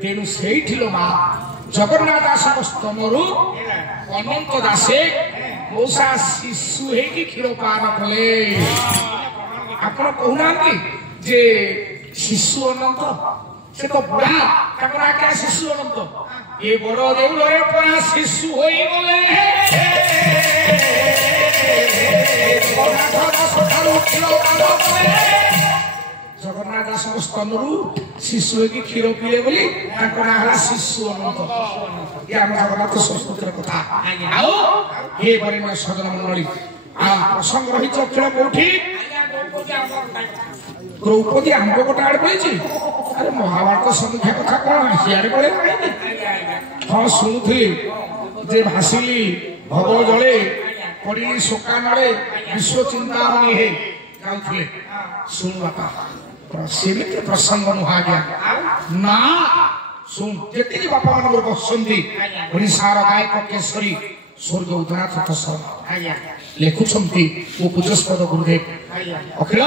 तेणु से जगन्नाथ दास स्तन रू अनंत दासे मौसा शिशु है कि क्षीर पान कले आप कहना जे शिशु अनंत से तो बुढ़ा क्या शिशु अनंत ये बड़ देउलरे परा शिशु होई गले जगन्नाथ दास स्तनरू शिशु की क्षीर पीले बोली ना शिशु अनंत ये आम जगन्नाथ संस्कृतिर कथा आओ ये बड़े सदन मंडली प्रसंग रही खेल कौटी द्रौपदी आंब गोटे आड़े पड़ी अरे महाभारत समीक्षा कथा कौन सियाड़े पड़े हाँ शुणुली जे भासिली भव जले पड़ी शोका नड़े विश्व चिंता हे गाउले शुण बापा सेमती प्रसंग नुहा गया ना शुण जी बापा मान बसुंदी ओडार गायक केशरी स्वर्ग उदयनाथ लिखुंट वो पूजस्पद गुरुदेव अखिल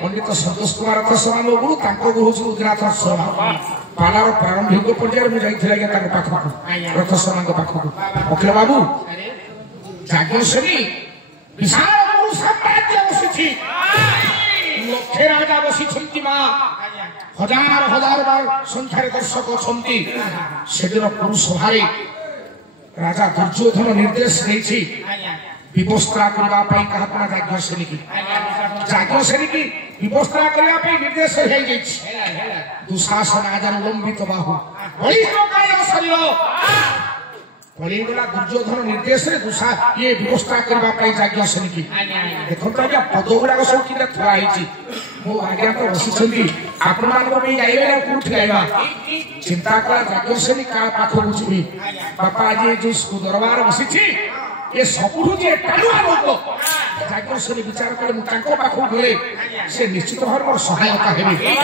पंडित संतोष कुमार रथस्वामी गुरु गुरु हूँ उदयनाथ शर्मा पालार प्रारंभिक पर्यायर मुझे पाखक रथस्वामी पाखक अखिल बाबू जाग्ञसेनी विशाल गुरु साम्राज्य बसी लक्षे राजा बसी माँ हजार हजार बार संख्यार दर्शक अच्छा से दिन पुरुषभारे राजा दुर्योधन निर्देश नहीं विवस्त्रा करने जाग्ञसेनी की विवस्त्रा करने निर्देश दुशासन आजा लंबित बाहु शरीर पड़गला दुर्योधन निर्देश ये व्यवस्था करने जाग्ञसेनी की देखो आज्ञा पद गुड़ाक सब कि थोड़ी मो आज्ञा तो बसी आपण चिंता कला जाग्ञसेनी क्या पाखक जी बापा आज जो दरबार बसी ये सबुठ जे टाणुआ लोक जाग्ञसेनी विचार कले पाखक गले से निश्चित भाव मोर सहायता हेबे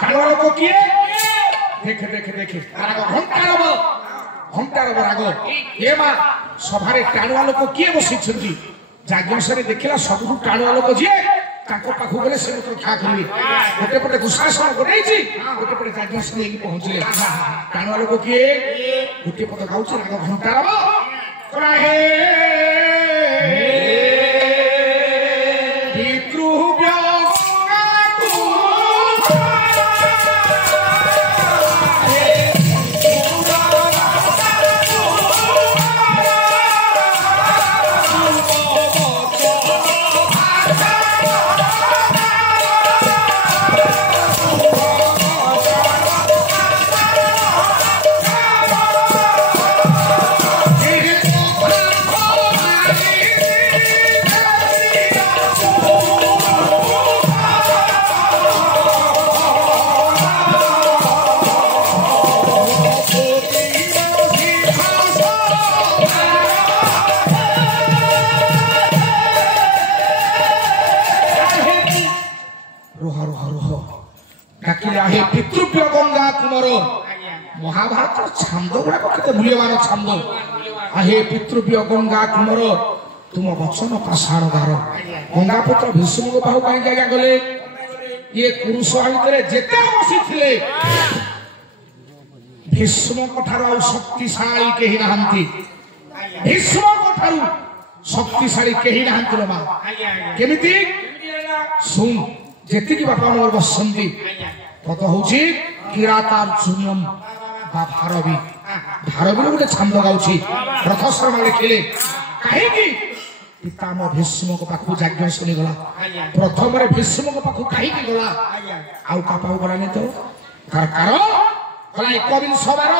टाणुआ लोक किए देखे देखे देखे घंटार राग ये माँ सभारे टाणुआ लोक किए बसी जाग्ञसेनी देखला सबुठ टाणुआ लोक जी पाखक गले से रक्षा करेंगे गोटे पटे दुशासन गोटे गोटे पटे जाग्ञसेनी पहुंचले टाणुआ लोक किए गोटे पटे गाँव राग घंटार पितृव्य गंगा कुमार महाभारत छंद गुड़ाक मूल्यवान छंद आहे पितृव्य गंगा कुमार तुम वचन पाषाण धार गंगापुत्र भीष्म को पाहु कहीं आज्ञा गले ये कुरुसभा भितर जेते बसी थे भीष्म ठार शक्तिशाली कहीं नहांती भीष्म ठार शक्तिशाली कहीं नहांती लो मां केमिति सुन जेति बापा मोर बसंती तत हूँ किरातार्जुनियम भारवी ଭାରବୀର ଗୋଟେ ଛାନ୍ଦ ଗାଉଛି ରଥ ଶର୍ମା ଲେଖିଲେ କାହିଁକି ପିତାମ ଭୀଷ୍ମଙ୍କ ପାଖକୁ ଯାଜ୍ଞ ଶୁଣିଗଲା ପ୍ରଥମରେ ଭୀଷ୍ମଙ୍କ ପାଖକୁ କାହିଁକି ଗଲା ଆଉ କା ପାଖକୁ ଗଲାନି ତ କାରଣ ଗଲା ଏକବିଂଶ ବାର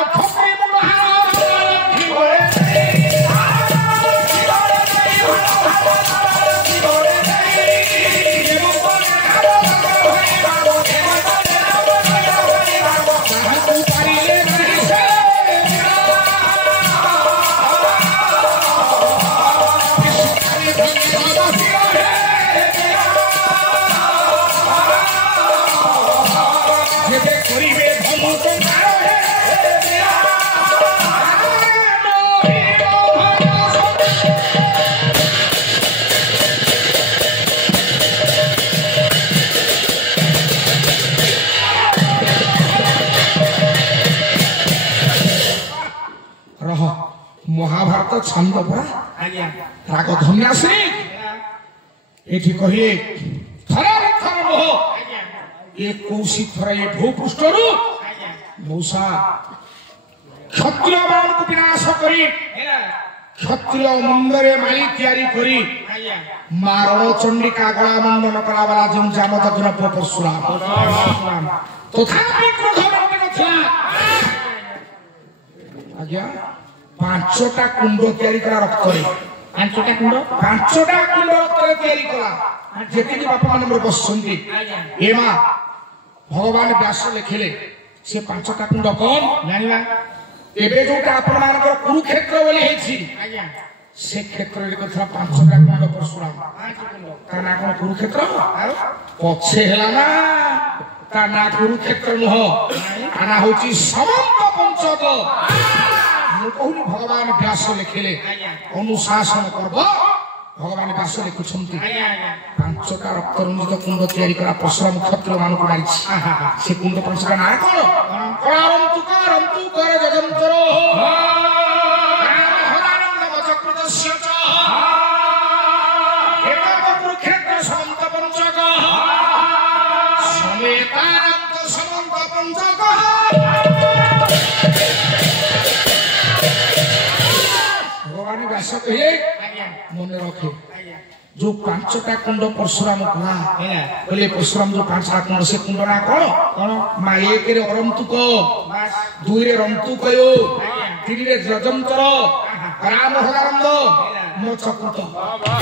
महाभारत छंद परा राग धन्यासी एठी कहिए थर थर मोह ये कौशी थर ये भूपृष्ठरु मौसा क्षत्रिय मान को विनाश करी क्षत्रिय मुंडरे माली तैयारी करी मारण चंडिका गला मंडन कला वाला जो जामत दिन परशुराम तथापि क्रोध मंडन नथिला आज्ञा पांचटा कुंड तैयारी करा रक्त रे पांचटा कुंड रक्त रे तैयारी करा जेति बापा मन हमर बसंती एमा भगवान व्यास लिखिले से पांचटा कुंड कोन जानिबा एबे जोटा आपन मानकर कुरुक्षेत्र बोली हेछि से क्षेत्र रे कथा पांचटा कुंड परशुराम पांच कुंड ता ना कोन कुरुक्षेत्र पछे हला ना ता ना कुरुक्षेत्र नह आना होछि समंत पंचक कहूनी भगवान व्यास लिखिले अनुशासन पर्व भगवान व्यास लिखुछंती पांचटा रक्त रंजित कुंड तैयारी करा परशुराम क्षत्रिय मान को मारिछि से कुंड पांचटा ना कोन करंतु कर जजंतरो हरानंद वचकृतस्य च एकम कुरुक्षेत्र समंत पंचक समेतानंद समंत पंचक व्यास कहे मन रखे जो पांचटा कुंड परशुराम कला बोले परशुराम जो पांचटा कुंड से कुंड ना कौन मा एक रे अरंतुक दुई रे रंतुक तीन रे जजंतर राम हरानंद मो चकुत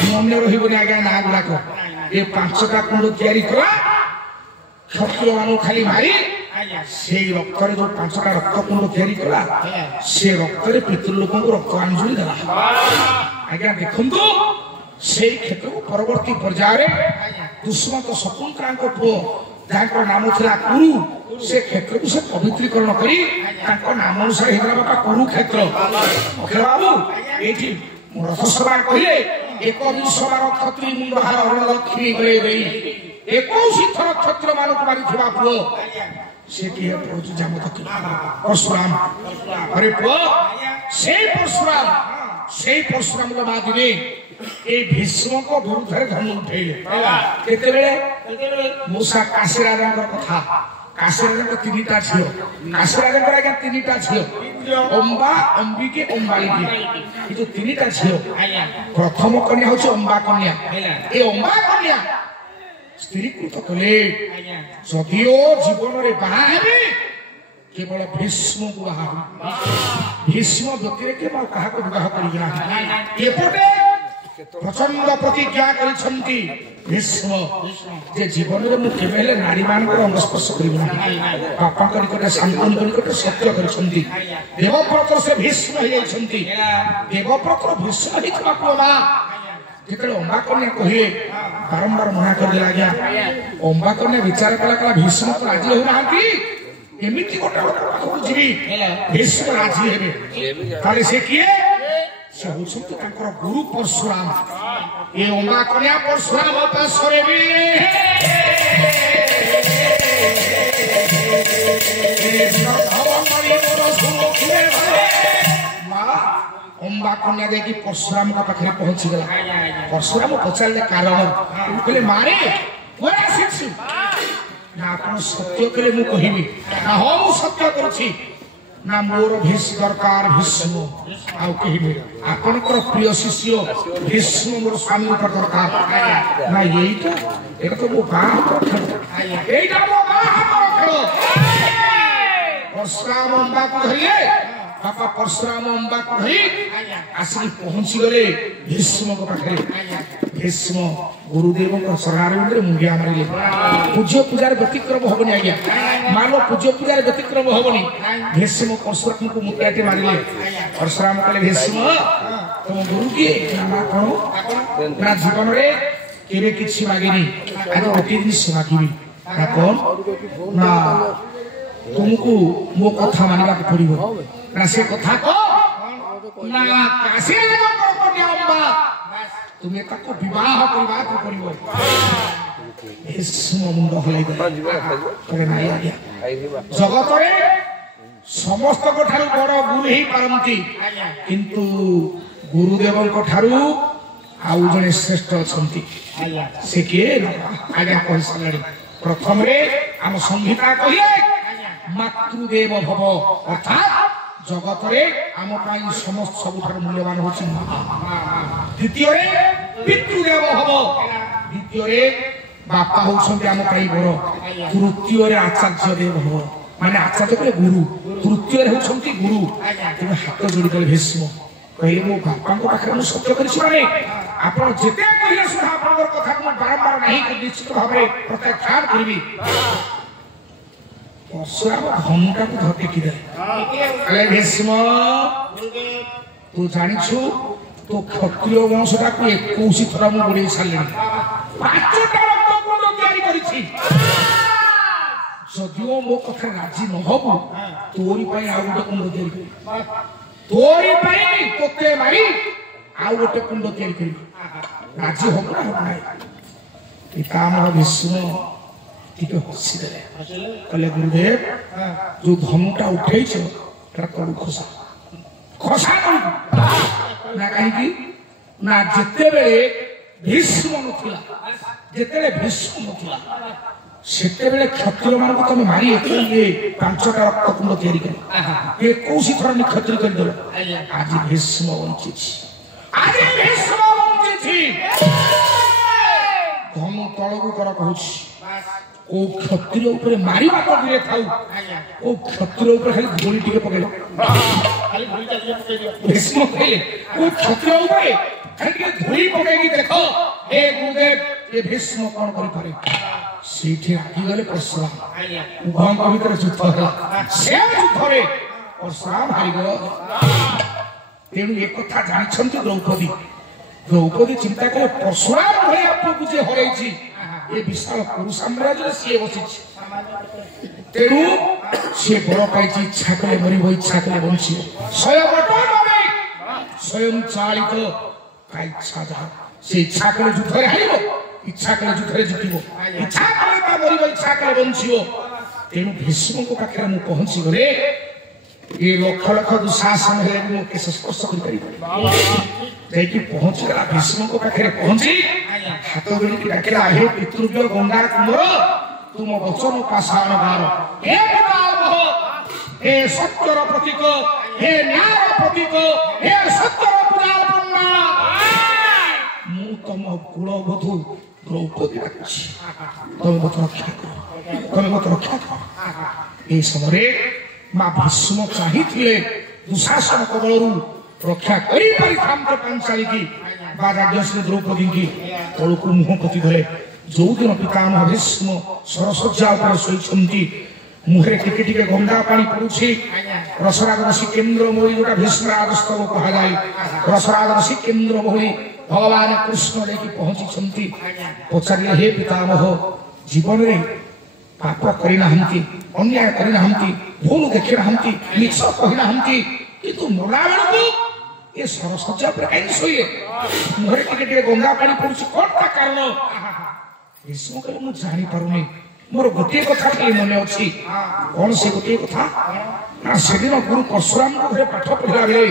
मन रहिबनी आज्ञा ना गुडाक ए पांचटा कुंड तैयारी कला क्षत्रिय मान खाली मारी से रक्त रे जो पांचटा रक्त कुंड तैयारी कला से रक्त रे पितृलोक को रक्त अंजलि देला आज्ञा देखंतु से क्षेत्र को परवर्ती पर्याय रे दुष्मंत शकुंतला को पुओ तांको नाम थिला कुरु से क्षेत्र को से पवित्रीकरण करी तांको नाम अनुसार हेला बापा कुरु क्षेत्र अखिल बाबू एठी रथसभा कहिले एक विश्वबार क्षत्रिय मुंडहार हरण लक्ष्मी गले देई 21 थर क्षत्रिय मान को मारी थिबा पुओ से की है प्रभु जामत परशुराम अरे पुओ से परशुराम के बाद ने ए भीष्म को विरुद्ध धन उठेले केते बेले मूसा काशी राजा कथा काशी राजा तीनटा छियो काशी राजा आज्ञा तीनटा छियो अंबा अंबिके अंबालिके ये जो तीनटा छियो प्रथम कन्या होछि अंबा कन्या ए अंबा कन्या स्त्रीकृत कले जदिओ जीवन रे बाहा हेबे केवल भीष्म को बाहा भीष्म व्यक्ति केवल कहा को विवाह करिया एपटे प्रचंड प्रतिज्ञा करिसंती भीष्म जे जीवन रे मु केबेले नारी मान को अंगस्पर्श करिबना पापा करि कटे शांतन करि कटे सत्य करिसंती देवव्रत से भीष्म हे जाइसंती देवव्रत भीष्म हितवा को बा जेतले अंबा कन्या कहिए बारंबार मना कर दिला गया अंबा कन्या विचार कला कला भीष्म तो राजी हो नांती एमिति गोटा को जीवी भीष्म राजी हेबे ताले से किए से होसंत तांकर गुरु परशुराम ए अंबा कन्या परशुराम पासरे भी अंबा कन्या देखी परशुराम का पाखे पहुंची गला परशुराम पचारे कारण कहले मारे कोरा शिक्षु ना आपण सत्य करे मु कहिबी ना हो मु सत्य करछि ना मोर भीष्म दरकार भीष्म आउ कहि आपनकर प्रिय शिष्य भीष्म मोर स्वामी दरकार ना एटा एटा तो मो बाप एटा मो बाप परशुराम अंबा को धरिए बापा परशुराम अंबा को धरी आसी पहुंची गले भीष्म को पाखे भीष्म गुरुदेव को शरणारविंद मुंडिया मारिले पूज्य पूजार व्यतिक्रम होबनी आज्ञा मानो पूज्य पूजार व्यतिक्रम होबनी भीष्म परशुराम को मुंडियाटे मारिले परशुराम कहले भीष्म तुम गुरु की ना कोन ना जीवन रे केबे किछि मागिनी आज अति दिन से मागिबी ना कोन ना तुमको मो कथा मानिबा के पड़िबो ना से कथा को ना काशी रे को कन्या अंबा तुमे ताको विवाह करबा को पड़िबो भीष्म मुंड हलाई दे करे नाही आज्ञा जगत रे समस्त को ठारू बड़ गुरु ही पारंती किंतु गुरुदेव को ठारू आउ जने श्रेष्ठ अछंती से के आज्ञा कहि सलाडी प्रथम रे हम संहिता कहिए मातृदेव भव अर्थात जगत रे आम पाई समस्त सबुठार मूल्यवान होछि द्वितीय रे पितृदेव भव द्वितीय रे बापा होछन्ते आम पाई बड़ तृतीय रे आचार्य देव भव माने आचार्य के गुरु तृतीय रे होछन्ते गुरु तुम हाथ जोड़ी कर भीष्म कहले मो बापा को पाखरे मु सत्य करिछि माने आपण जेते कहिले सुना आपनकर कथा मु बारंबार नहीं निश्चित भाबे प्रत्याख्यान करबी परशुराम घंटा को धरते कि अरे भीष्म तू जानिछु तो क्षत्रिय वंशटा को 21 थरा मु बुड़े साले 5टा रक्तकुंड तयारी करिछि जदियो मो कथा राजी न होबु तोरी पई आ गोटे कुंड तयारी तोरी पई तोते मारी आ गोटे कुंड तयारी करी राजी होबु ना होबु पितामह भीष्म टिके हसी दे कहले गुरुदेव जो धनुटा उठैछ तरा करू खसा खसा करू ना कहि कि ना जते बेले भीष्म नथिला जते बेले भीष्म नथिला सेते बेले क्षत्रिय मान को तुम मारी ए 5टा रक्त कुंड तयारी कर 21 थरा नि क्षत्रिय कर देलो आज भीष्म वंचिछि आज भीष्म वंचिछि धनु तळगु कर कहछि ओ क्षत्रिय ऊपर मारिबा तो दिले थाउ ओ क्षत्रिय ऊपर खाली गोली टिके पकेलो खाली गोली टिके पकेलियो भीष्म कहले ओ क्षत्रिय ऊपर खाली गोली पकेगी देखो हे गुरुदेव ये भीष्म कोन करि पारे सीठी आकी गले परशुराम उभंग भीतर युद्ध होला से युद्ध रे परशुराम हारि गयो तेनु एक कथा जानिछंती द्रौपदी चिंता करे परशुराम भले आपको जे हरैछि ये विशाल कुरु साम्राज्य से बसिछि तेनु से बड़ पाइछि इच्छा करे मरिबो इच्छा करे बंची स्वयं स्वयं चालित का इच्छा जा से इच्छा करे युद्ध रे हारिबो इच्छा करे युद्ध रे जितिबो इच्छा करे ता मरिबो इच्छा करे बंचिबो तेनु भीष्म को पाखरे मु पहुंची गले ये लक्ष लक्ष दुशासन है मु केस स्पर्श करि परिबो देखि पहुंच गला भीष्म को पाखरे पहुंची हाथ जोड़ी की डाके हे पितृव्य गंगा कुमार तुम वचन पाषाण गार हे पितामह हे सत्यर प्रतीक हे न्याय प्रतीक हे सत्यर पुराणपन्ना मु तम कुलवधू द्रौपदी अछि तुम मत रक्षा करो ए समय मां भीष्म चाहिथिले दुशासन कबलरू रक्षा करी पारि थामते पांचाली की बाजाज्ञ द्रौपदी की तलू को मुह पति धरे जो दिन पितामह भीष्म सरसज्जा पर शोइछंती मुहरे टिके टिके गंगा पानी पड़ुछि रसराज ऋषि केन्द्र मोहि जोटा भीष्म आदस्तव कहा जाय रसराज ऋषि केन्द्र मोहि भगवान कृष्ण लेकी पहुंची छंती पचारिले हे पितामह जीवन रे पाप करि नाहंती अन्याय करि नाहंती भूल देखि नाहंती मिछ कहि नाहंती किंतु मोला बेलू ये सरसज्जा पर कहीं सोइए मुहरे टिके टिके गंगा पानी पड़ुछि कोनटा कारण भीष्म कहले मु जानि पारुनी मोर गोटे कथा खाली मन अछि कोन से गोटे कथा ना सेदिन गुरु परशुराम को घरे पाठ पढ़ला बेले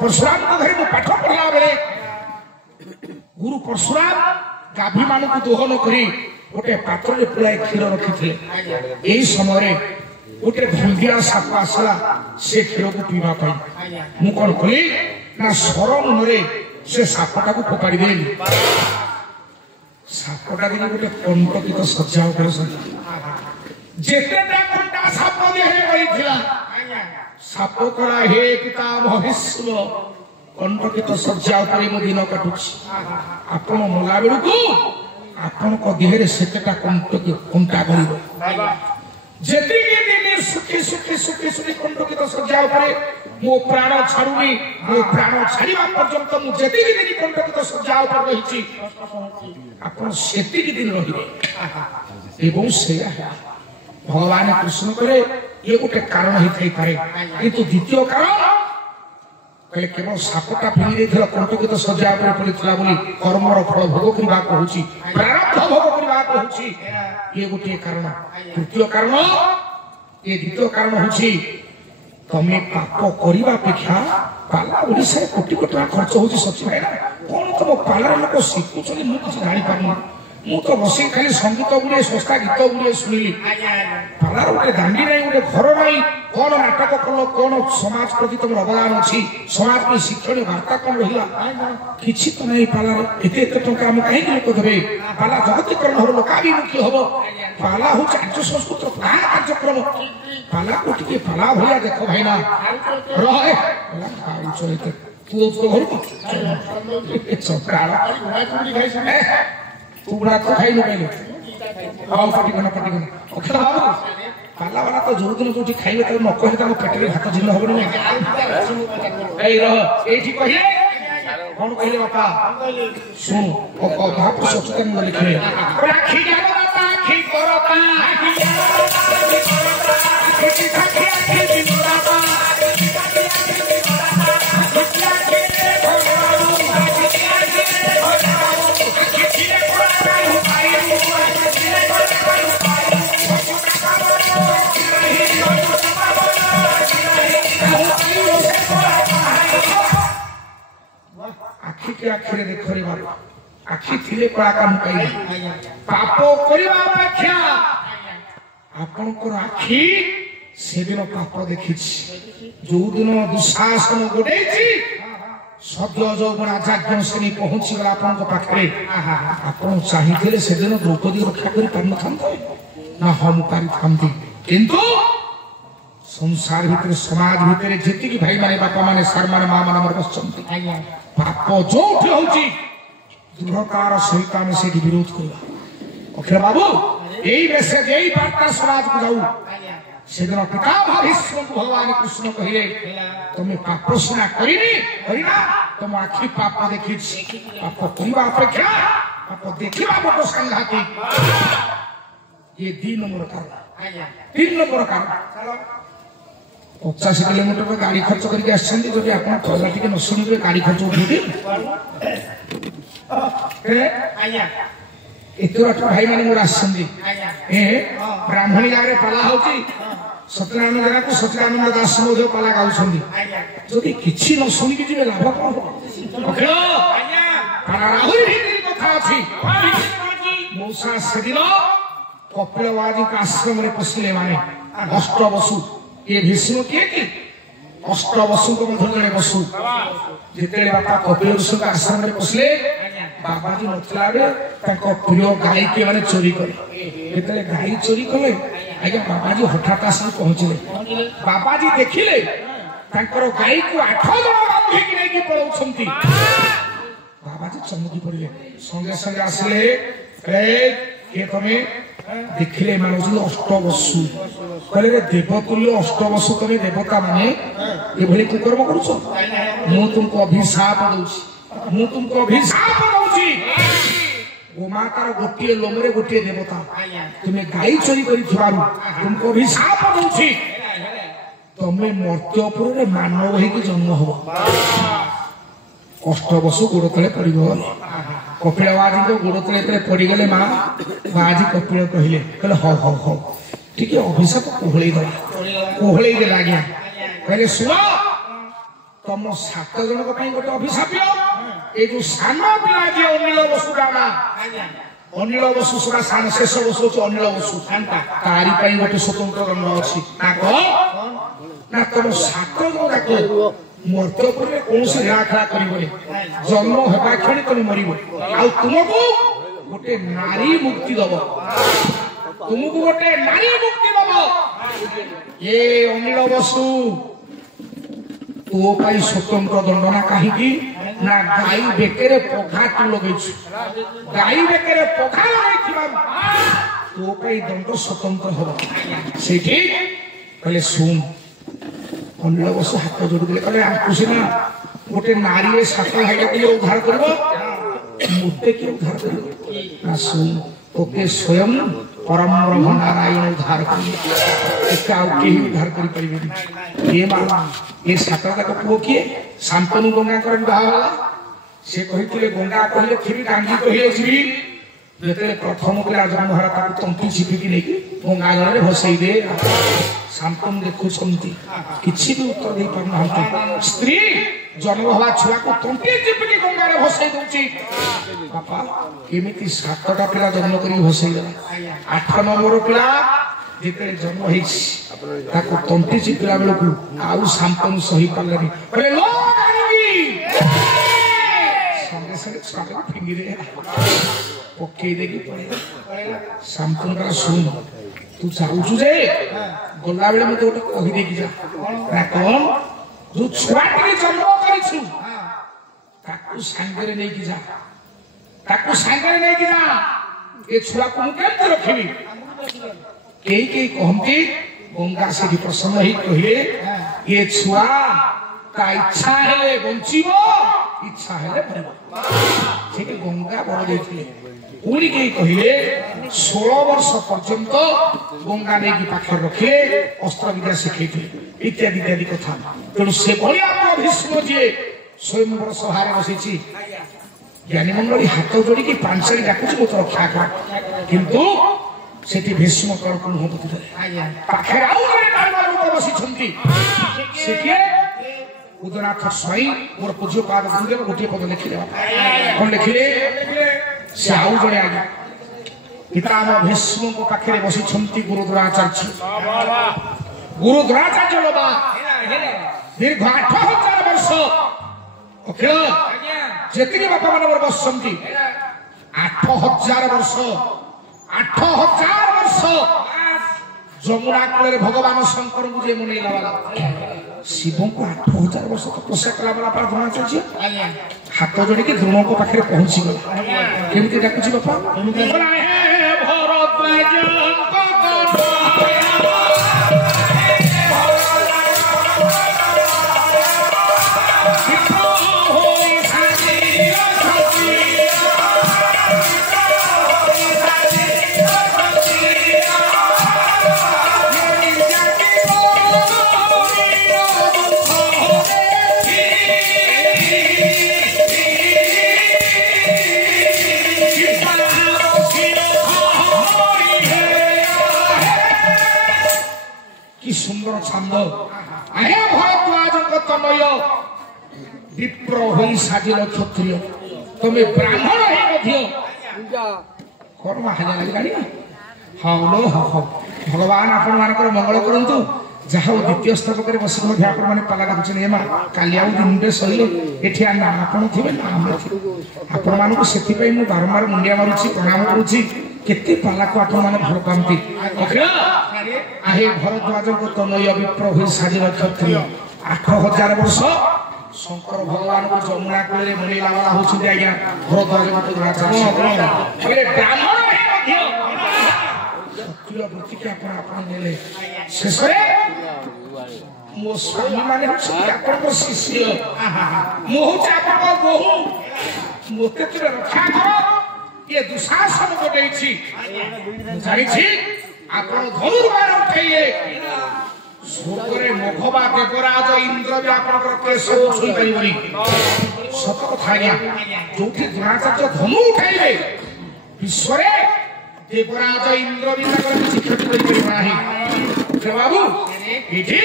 परशुराम को घरे मु पाठ पढ़ला बेले गुरु परशुराम गाभी मान को दोहन करी गोटे पात्र रे पुलाय क्षीर रखिथिले एई समय गोटे भंगिया साप आसला से क्षीर को पीवा मु कौन कली ना सर मुहरे से सापटा को फोपाड़ी देली सापटा दिन गोटे कंटकित सज्जा उपर जेतेटा कंटा साप देहे रहिथिला साप करा हे पिता भविष्य कंटकित सज्जा उपर मो दिन कटुछि आपण मला बेलकु आपण को देहरे सेतेटा कंटा गलिबो जेति के दिन सुखी सुखी सुखी सुखी कंटकित सज्जा उपर मो प्राण छाड़ुनी मो प्राण छाड़िबा पर्यंत मु जेति के दिन कंटकित सज्जा उपर रहिछि आपण सेति के दिन रहिबे एवं सेया भगवान कृष्ण करे ये गोटे कारण ही थई पारे किंतु द्वितीय कारण कहले केवल सापटा फिंगी देथिला कंटकित सज्जा उपर पड़िथिला बोली कर्मर फल भोग करबा कहूची प्रारब्ध भोग करबा कहूची ये गोटे कारण तृतीय कारण ये द्वितीय कारण होची तमे पाप करिबा अपेक्षा पाला ओडिसा कोटी कोटी खर्च होची सच्ची भाई कोन तम पालार लोक शिखुचली मु किछ जानि पारनु मु तो बसी खाली संगीत गुडे संस्था गीत गुडे सुनिली पालार गोटे दांडी नहीं गोटे घर नहीं कौन नाटक कल कौन समाज प्रति तुम अवदान अच्छी समाज में शिक्षण वार्ता कौन रहा किसी तो नहीं पाला एत टंका आम कहीं लोक देवे पाला जगतीकरण हम लोकाभिमुखी हम पाला हूँ आर्य संस्कृत प्राण कार्यक्रम पाला को टे पाला भाया देख भाईना रहे तू तो घर तू बड़ा तो खाई लो हाँ पटिगन अखिल बाबू पाला वाला तो जो दिन जो खाइबे तो न कहि त पेटरे हाथ झिल होबनी ए रह एठी कहिए कोन कहले बापा सुन ओ महापुरुष सचेतन लिखे राखी जानो बापा आखी करता आखी दिनोराता आखि के आखिरे देखरी बाबा आखि थिले कला काम कई पाप करिबा अपेक्षा आपनकर आखि से दिन पाप देखिछि जो दिन दुशासन गोडेछि सद्य जौवन आजाज्ञ श्रेणी पहुंची गला आपन को पाखरे आपन चाहिथिले से दिन द्रौपदी रक्षा करि पारन थांते ना हम पारि थांती किंतु संसार भितर समाज भितर जेति की भाई माने बापा माने सर माने मां माने मर बसचंती पाप जोठी होची दृढ़तार सहित आम से विरोध करवा अखिल बाबू यही मेसेज यही वार्ता समाज को जाऊ से दिन पिता भविष्य भगवान कृष्ण कहले तुम्हें पाप सिना करिना तुम आखि पाप देखि पाप करवा अपेक्षा पाप देखिबा बड़ संघाती ये 2 नंबर कारण 3 नंबर कारण 50 किलोमीटर पर गाड़ी खर्च करके आछन जदि आपण कहला टिके न सुनिबे गाड़ी खर्च उठिबे आया एतुरा तो भाई माने मोर आछन ए ब्राह्मणी गारे पाला होची सत्यनारायण जगह को सत्यनारायण दास मोधे पाला गाउछंदी जदि किछि न सुनि कि जिबे लाभ कोन अखिल आया पाला राहुल भी कथा अछि मौसा सदिन कपिलवादी का आश्रम रे पसिले माने अष्ट वसु ये भीष्म किए कि अष्ट वसु को मध्य जने वसु जिते बापा कपिल ऋषि का आश्रम रे पसले बाबाजी नथला रे ताको प्रिय गाय के माने चोरी करे जिते गाय चोरी करे आगे बाबाजी हठात आसी पहुंचले बाबाजी देखिले तांकर गाय को 8 जण बांधी कि नै कि पळौछंती बाबाजी चमकी पड़िले संगे संगे आसले ए के तमे देखिले मानुजी अष्टवसु कहले रे देवतुल्य अष्टवसु तमे देवता माने ए भली कुकर्म करूछो मु तुमको अभिशाप दउछी मु तुमको अभिशाप दउछी ओ मातार गोटिए लोमरे गोटिए देवता तुमे गाई चोरी करी थुरारु तुमको अभिशाप दउछी तमे मर्त्यपुर रे मानव हे कि जन्म हो अष्टवसु गोड़ तले पड़िबो कपिलवाजी को गोड़ तले पड़ी गले मां बाजी कपिल कहले कहले हो हो हो ठीक है अभिशाप कोहले दे लाग्या कहले सुनो तुम 7 जन को पई गोटे अभिशाप ए जो सानो पिला जे अनिल वसुदामा अनिल बसु सभा शेष बसु हूँ अनिल बसु तारी गोटे स्वतंत्र दंड अच्छी ना तुम सात जन मर्त्यपुर कौन लीला खेला कर जन्म होगा क्षण तुम मर तुमको गोटे नारी मुक्ति दब तुमको गोटे नारी मुक्ति दब ये अनिल बसु तो स्वतंत्र दंड ना कहीं ना गाई बेकेरे पघा तू लगे गाई बेकेरे पघा लगे तो दंड स्वतंत्र हम से कहले सुन अनिल बसु हाथ जोड़ी कहले आपको सीना गोटे नारी सात भाई किए उद्धार कर मते किए उद्धार कर ना सुन ओके स्वयं परम ब्रह्म नारायण उद्धार कर उद्धार कर ये माला ये सात पुओ किए शांतनु गंगा बाहा से कहते गंगा कहले थी डांगी कही जिते प्रथम पिला जन्म है तंतु चिपिकी नहीं गंगा जल भसई दे शांतनु देखुंट कि भी उत्तर दे पार स्त्री जन्म हवा छुआ को तंतु चिपिकी गंगा भसई दूची बापा केमी सातटा पिला जन्म कर भसई देला 8 नंबर पिला जिते जन्म हो तंतु चिपिला बेलू आउ शांतनु सही पारे संगे संगे छुआ फिंगी दे पकई दे शांतनु सुन तू चाहू जे गला बेले मत गोटे कहीदे जा कौन जो छुआ जन्म कर सांगे नहीं जा सांगे नहीं जा ये छुआ को मुझे रखी कई कहती गंगा से प्रसन्न ही कहे ये छुआ का इच्छा है बंचीब इच्छा है ठीक है गंगा बड़ देते पुणी कई कहले 16 वर्ष पर्यंत गंगा नहीं पाखे रखे अस्त्र विद्या शिखे इत्यादि इत्यादि कथा तेणु से भीष्म जी स्वयंवर सभा बसी ज्ञानी मंडली हाथ जोड़ी पांचाड़ी डाकुच मत रक्षा कर किंतु सेठी भीष्म कर्क मुहूर्त पाखे बसी उदयनाथ स्वयं मोर पूज्य पाद गुरुदेव गोटे पद लिखिले कौन लिखिले से आउ जड़े आगे पितामह भीष्म को पाखे बसी गुरुद्रोणाचार्य बाबा दीर्घ 8000 वर्ष अखिल जेतिके बापा मान बसती 8000 वर्ष 8000 वर्ष जमुना कूल भगवान शंकर मुझे मुनेला वाला शिव को 8000 वर्ष तपस्या कला वाला द्रोणाचार्य हाथ जोड़ी के द्रोण को पाखे पहुंची गला केमती डाकुची बापा सुंदर छंद आहे भरद्वाज तनय विप्र होई साजिल क्षत्रिय तमे ब्राह्मण हे मध्य कर्म हाले लागलानी हां लो हो भगवान आपण मानकर मंगल करंतु जहा द्वितीय स्तक करे बस मध्य आपण माने पाला लागछ ने मा काली आउ दिनडे सहिले एठी आना आपण थिबे ना हम आपण मान को सेति पई मु बारंबार मुंडिया मारुछि प्रणाम करूछि केते पाला को आपण माने भर पांती आहे भरद्वाज को तनय विप्र होई साजिल क्षत्रिय 8000 वर्ष शंकर भगवान को जमुना कूले मुनेला वाला होछि आज्ञा भरद्वाज को द्रोणाचार्य बोले ब्राह्मण हे मध्य क्षत्रिय वृत्ति के आपण नेले शेषरे मो स्वामी माने आपण को शिष्य मो होछि आपण को बहु मोते तोरे रक्षा करो ये दुशासन गोटे छी जानि छी आपण धनुर्बाण उठाइए स्वर्गरे मघवा देवराज इंद्र भी आपनकर केश छुई परिबनी सत कथा आज्ञा जोठी द्रोणाचार्य धनु उठाइले विश्वरे देवराज इंद्र भी ताकर शिक्षित करि परिबा नाही बाबू इठी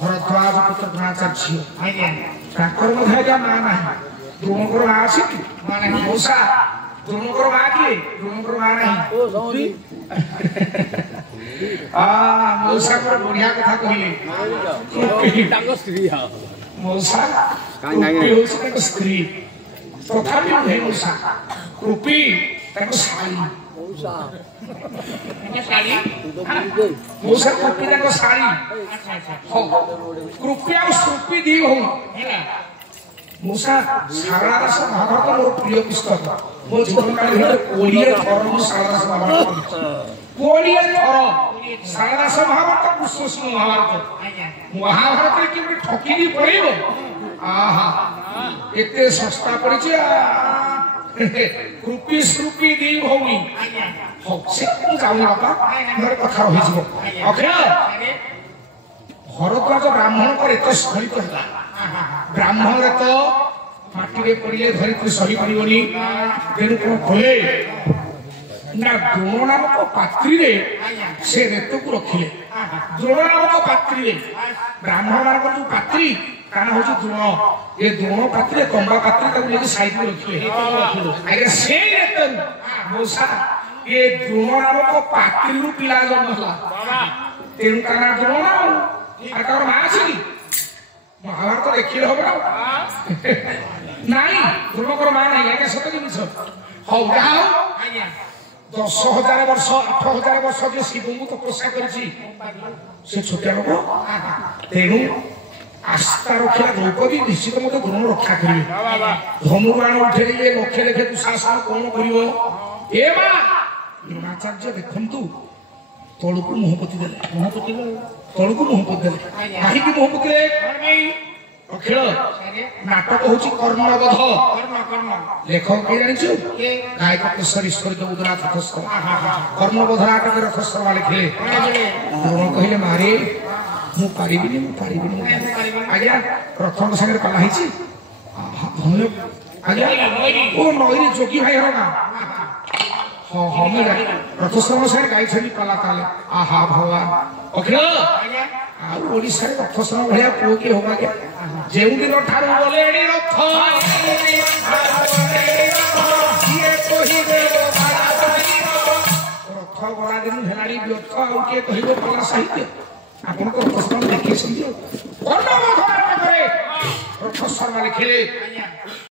भरद्वाज पुत्र द्रोणाचार्य ताकर मध्य ना नाही द्रोणकर आसी माने मौसा ଦ୍ରୋଣଙ୍କର ମା କିଏ? ଦ୍ରୋଣଙ୍କର ମା ନାହିଁ। ମଉସା ମୋର ବଢିଆ କଥା କହିଲେ। ମଉସା କୃପି ହଉଛି ତାଙ୍କ ସ୍ତ୍ରୀ, ତଥାପି ନୁହେଁ ମଉସା, କୃପି ତାଙ୍କ ଶାଳୀ। ମଉସା କୃପି ତାଙ୍କ ଶାଳୀ। କୃପି ଆଉ ଶ୍ରୁପି ଦି ଭଉଣୀ। ମଉସା ଶାରଳା ଦାସ ମହାଭାରତ ମୋର ପ୍ରିୟ ପୁସ୍ତକ। ମୋ ଜୀବନ କାଳ ଭିତରେ 20 ଥର ମୁଁ ଶାରଳା ଦାସ ମହାଭାରତ ପଢିଛି। 20 ଥର ଶାରଳା ଦାସ ମହାଭାରତ, କୃଷ୍ଣ ମହାଭାରତ। ମହାଭାରତରେ କିଏ ଗୋଟେ ଠକିକି ପଢିବ, ଆହା ଏତେ ଶସ୍ତା ପଡିଛି। କୃପି ଶ୍ରୁପି ଦି ଭଉଣୀ। ହଉ ସେ ମୁଁ ଯାଉନି ବାପା, ମୋର କଥା ରହିଯିବ। ଅଖିଳ ଭରଦ୍ୱାଜ ବ୍ରାହ୍ମଣଙ୍କର ଏତ ସ୍ଖଳିତ ହେଲା। ବ୍ରାହ୍ମଣରେ ତ ମାଟିରେ ପଡ଼ିଲେ ଧରିତ୍ରୀ ସହିପାରିବନି, ତେଣୁ କଣ କଲେ ନା ଦ୍ରୋଣ ନାମକ ପାତ୍ରୀରେ ସେ ରେତକୁ ରଖିଲେ। ଦ୍ରୋଣ ନାମକ ପାତ୍ରୀରେ ବ୍ରାହ୍ମଣ ମାନଙ୍କର ଯୋଉ ପାତ୍ରୀ ତା ନାଁ ହଉଛି ଦ୍ରୋଣ। ଏ ଦ୍ରୋଣ ପାତ୍ରୀରେ ତମ୍ବା ପାତ୍ରୀ ତାକୁ ନେଇକି ସାଇଡରେ ରଖିଲେ। ଆଜ୍ଞା ସେ ରେତରୁ ମଉସା ଏ ଦ୍ରୋଣ ନାମକ ପାତ୍ରୀରୁ ପିଲା ଜନ୍ମ ହେଲା, ତେଣୁ ତା ନାଁ ଦ୍ରୋଣ। ଆଉ ତାଙ୍କର ମା ଅଛି କି? ମହାଭାରତ ଦେଖିଲେ ହବ ନାଇଁ, ଦ୍ରୋଣଙ୍କର ମା ନାହିଁ। ଆଜ୍ଞା ସତ ଜିନିଷ। ହଉ ଯାହା ହଉ 10,000 ବର୍ଷ 8,000 ବର୍ଷ ଯେ ଶିବଙ୍କୁ ତପସ୍ୟା କରିଛି ସେ ଛୋଟିଆ ଲୋକ, ତେଣୁ ଆସ୍ଥା ରଖିଲା ଦ୍ରୌପଦୀ ନିଶ୍ଚିତ ମତେ ଦ୍ରୋଣ ରକ୍ଷା କରିବେ। ଧନୁବାଣ ଉଠେଇଲେ ଲକ୍ଷେ ଲେଖେ ଦୁଃଶାସନ କଣ କରିବ? ଏ ମା ଦ୍ରୋଣାଚାର୍ଯ୍ୟ ଦେଖନ୍ତୁ ତଳକୁ ମୁହଁ ପୋତି ଦେଲେ, ତଳକୁ ମୁହଁ ପୋତି ଦେଲେ। କାହିଁକି ମୁହଁ ପୋତିଲେ? ଅଖିଳ ନାଟକ ହଉଛି କର୍ଣ୍ଣବଧ। ଲେଖକ କିଏ ଜାଣିଛୁ? ଗାୟକ କେଶରୀ ଈଶ୍ୱର ଉଦନାଥ ରଥସ୍ଥ। କର୍ଣ୍ଣବଧ ନାଟକ ରଥସ୍ଥ ଲେଖିଲେ। ଦ୍ରୋଣ କହିଲେ ମାରେ ମୁଁ ପାରିବିନି, ମୁଁ ପାରିବିନି। ଆଜ୍ଞା ରଥଙ୍କ ସାଙ୍ଗରେ ପାଲା ହେଇଛି। ଧନ୍ୟ ଆଜ୍ଞା ଓ ନଈରେ ଯୋଗୀ ଭାଇ ହର ଗାଁ। ହଁ ହଁ ମୁଁ ରଥସ୍ଥଙ୍କ ସାଙ୍ଗରେ ଗାଇଛନ୍ତି ପାଲା ତାହେଲେ। ଆହା ଭଗବାନ। ଅଖିଳ ଆଉ ଓଡ଼ିଶାରେ ରଥସ୍ଥ ଭଳିଆ ପୁଅ କିଏ ହବ? ଆଜ୍ଞା ଯେଉଁଦିନ ଠାରୁ ଗଲେ ରଥ ରଥ ଗଲା ଦିନ ହେଲାଣି ବ୍ୟର୍ଥ, ଆଉ କିଏ କହିବ ପାଲା ସାହିତ୍ୟ? ଆପଣ ତ ରଥସ୍ଥ ଦେଖିଛନ୍ତି। ରଥସ୍ଥ ଲେଖିଲେ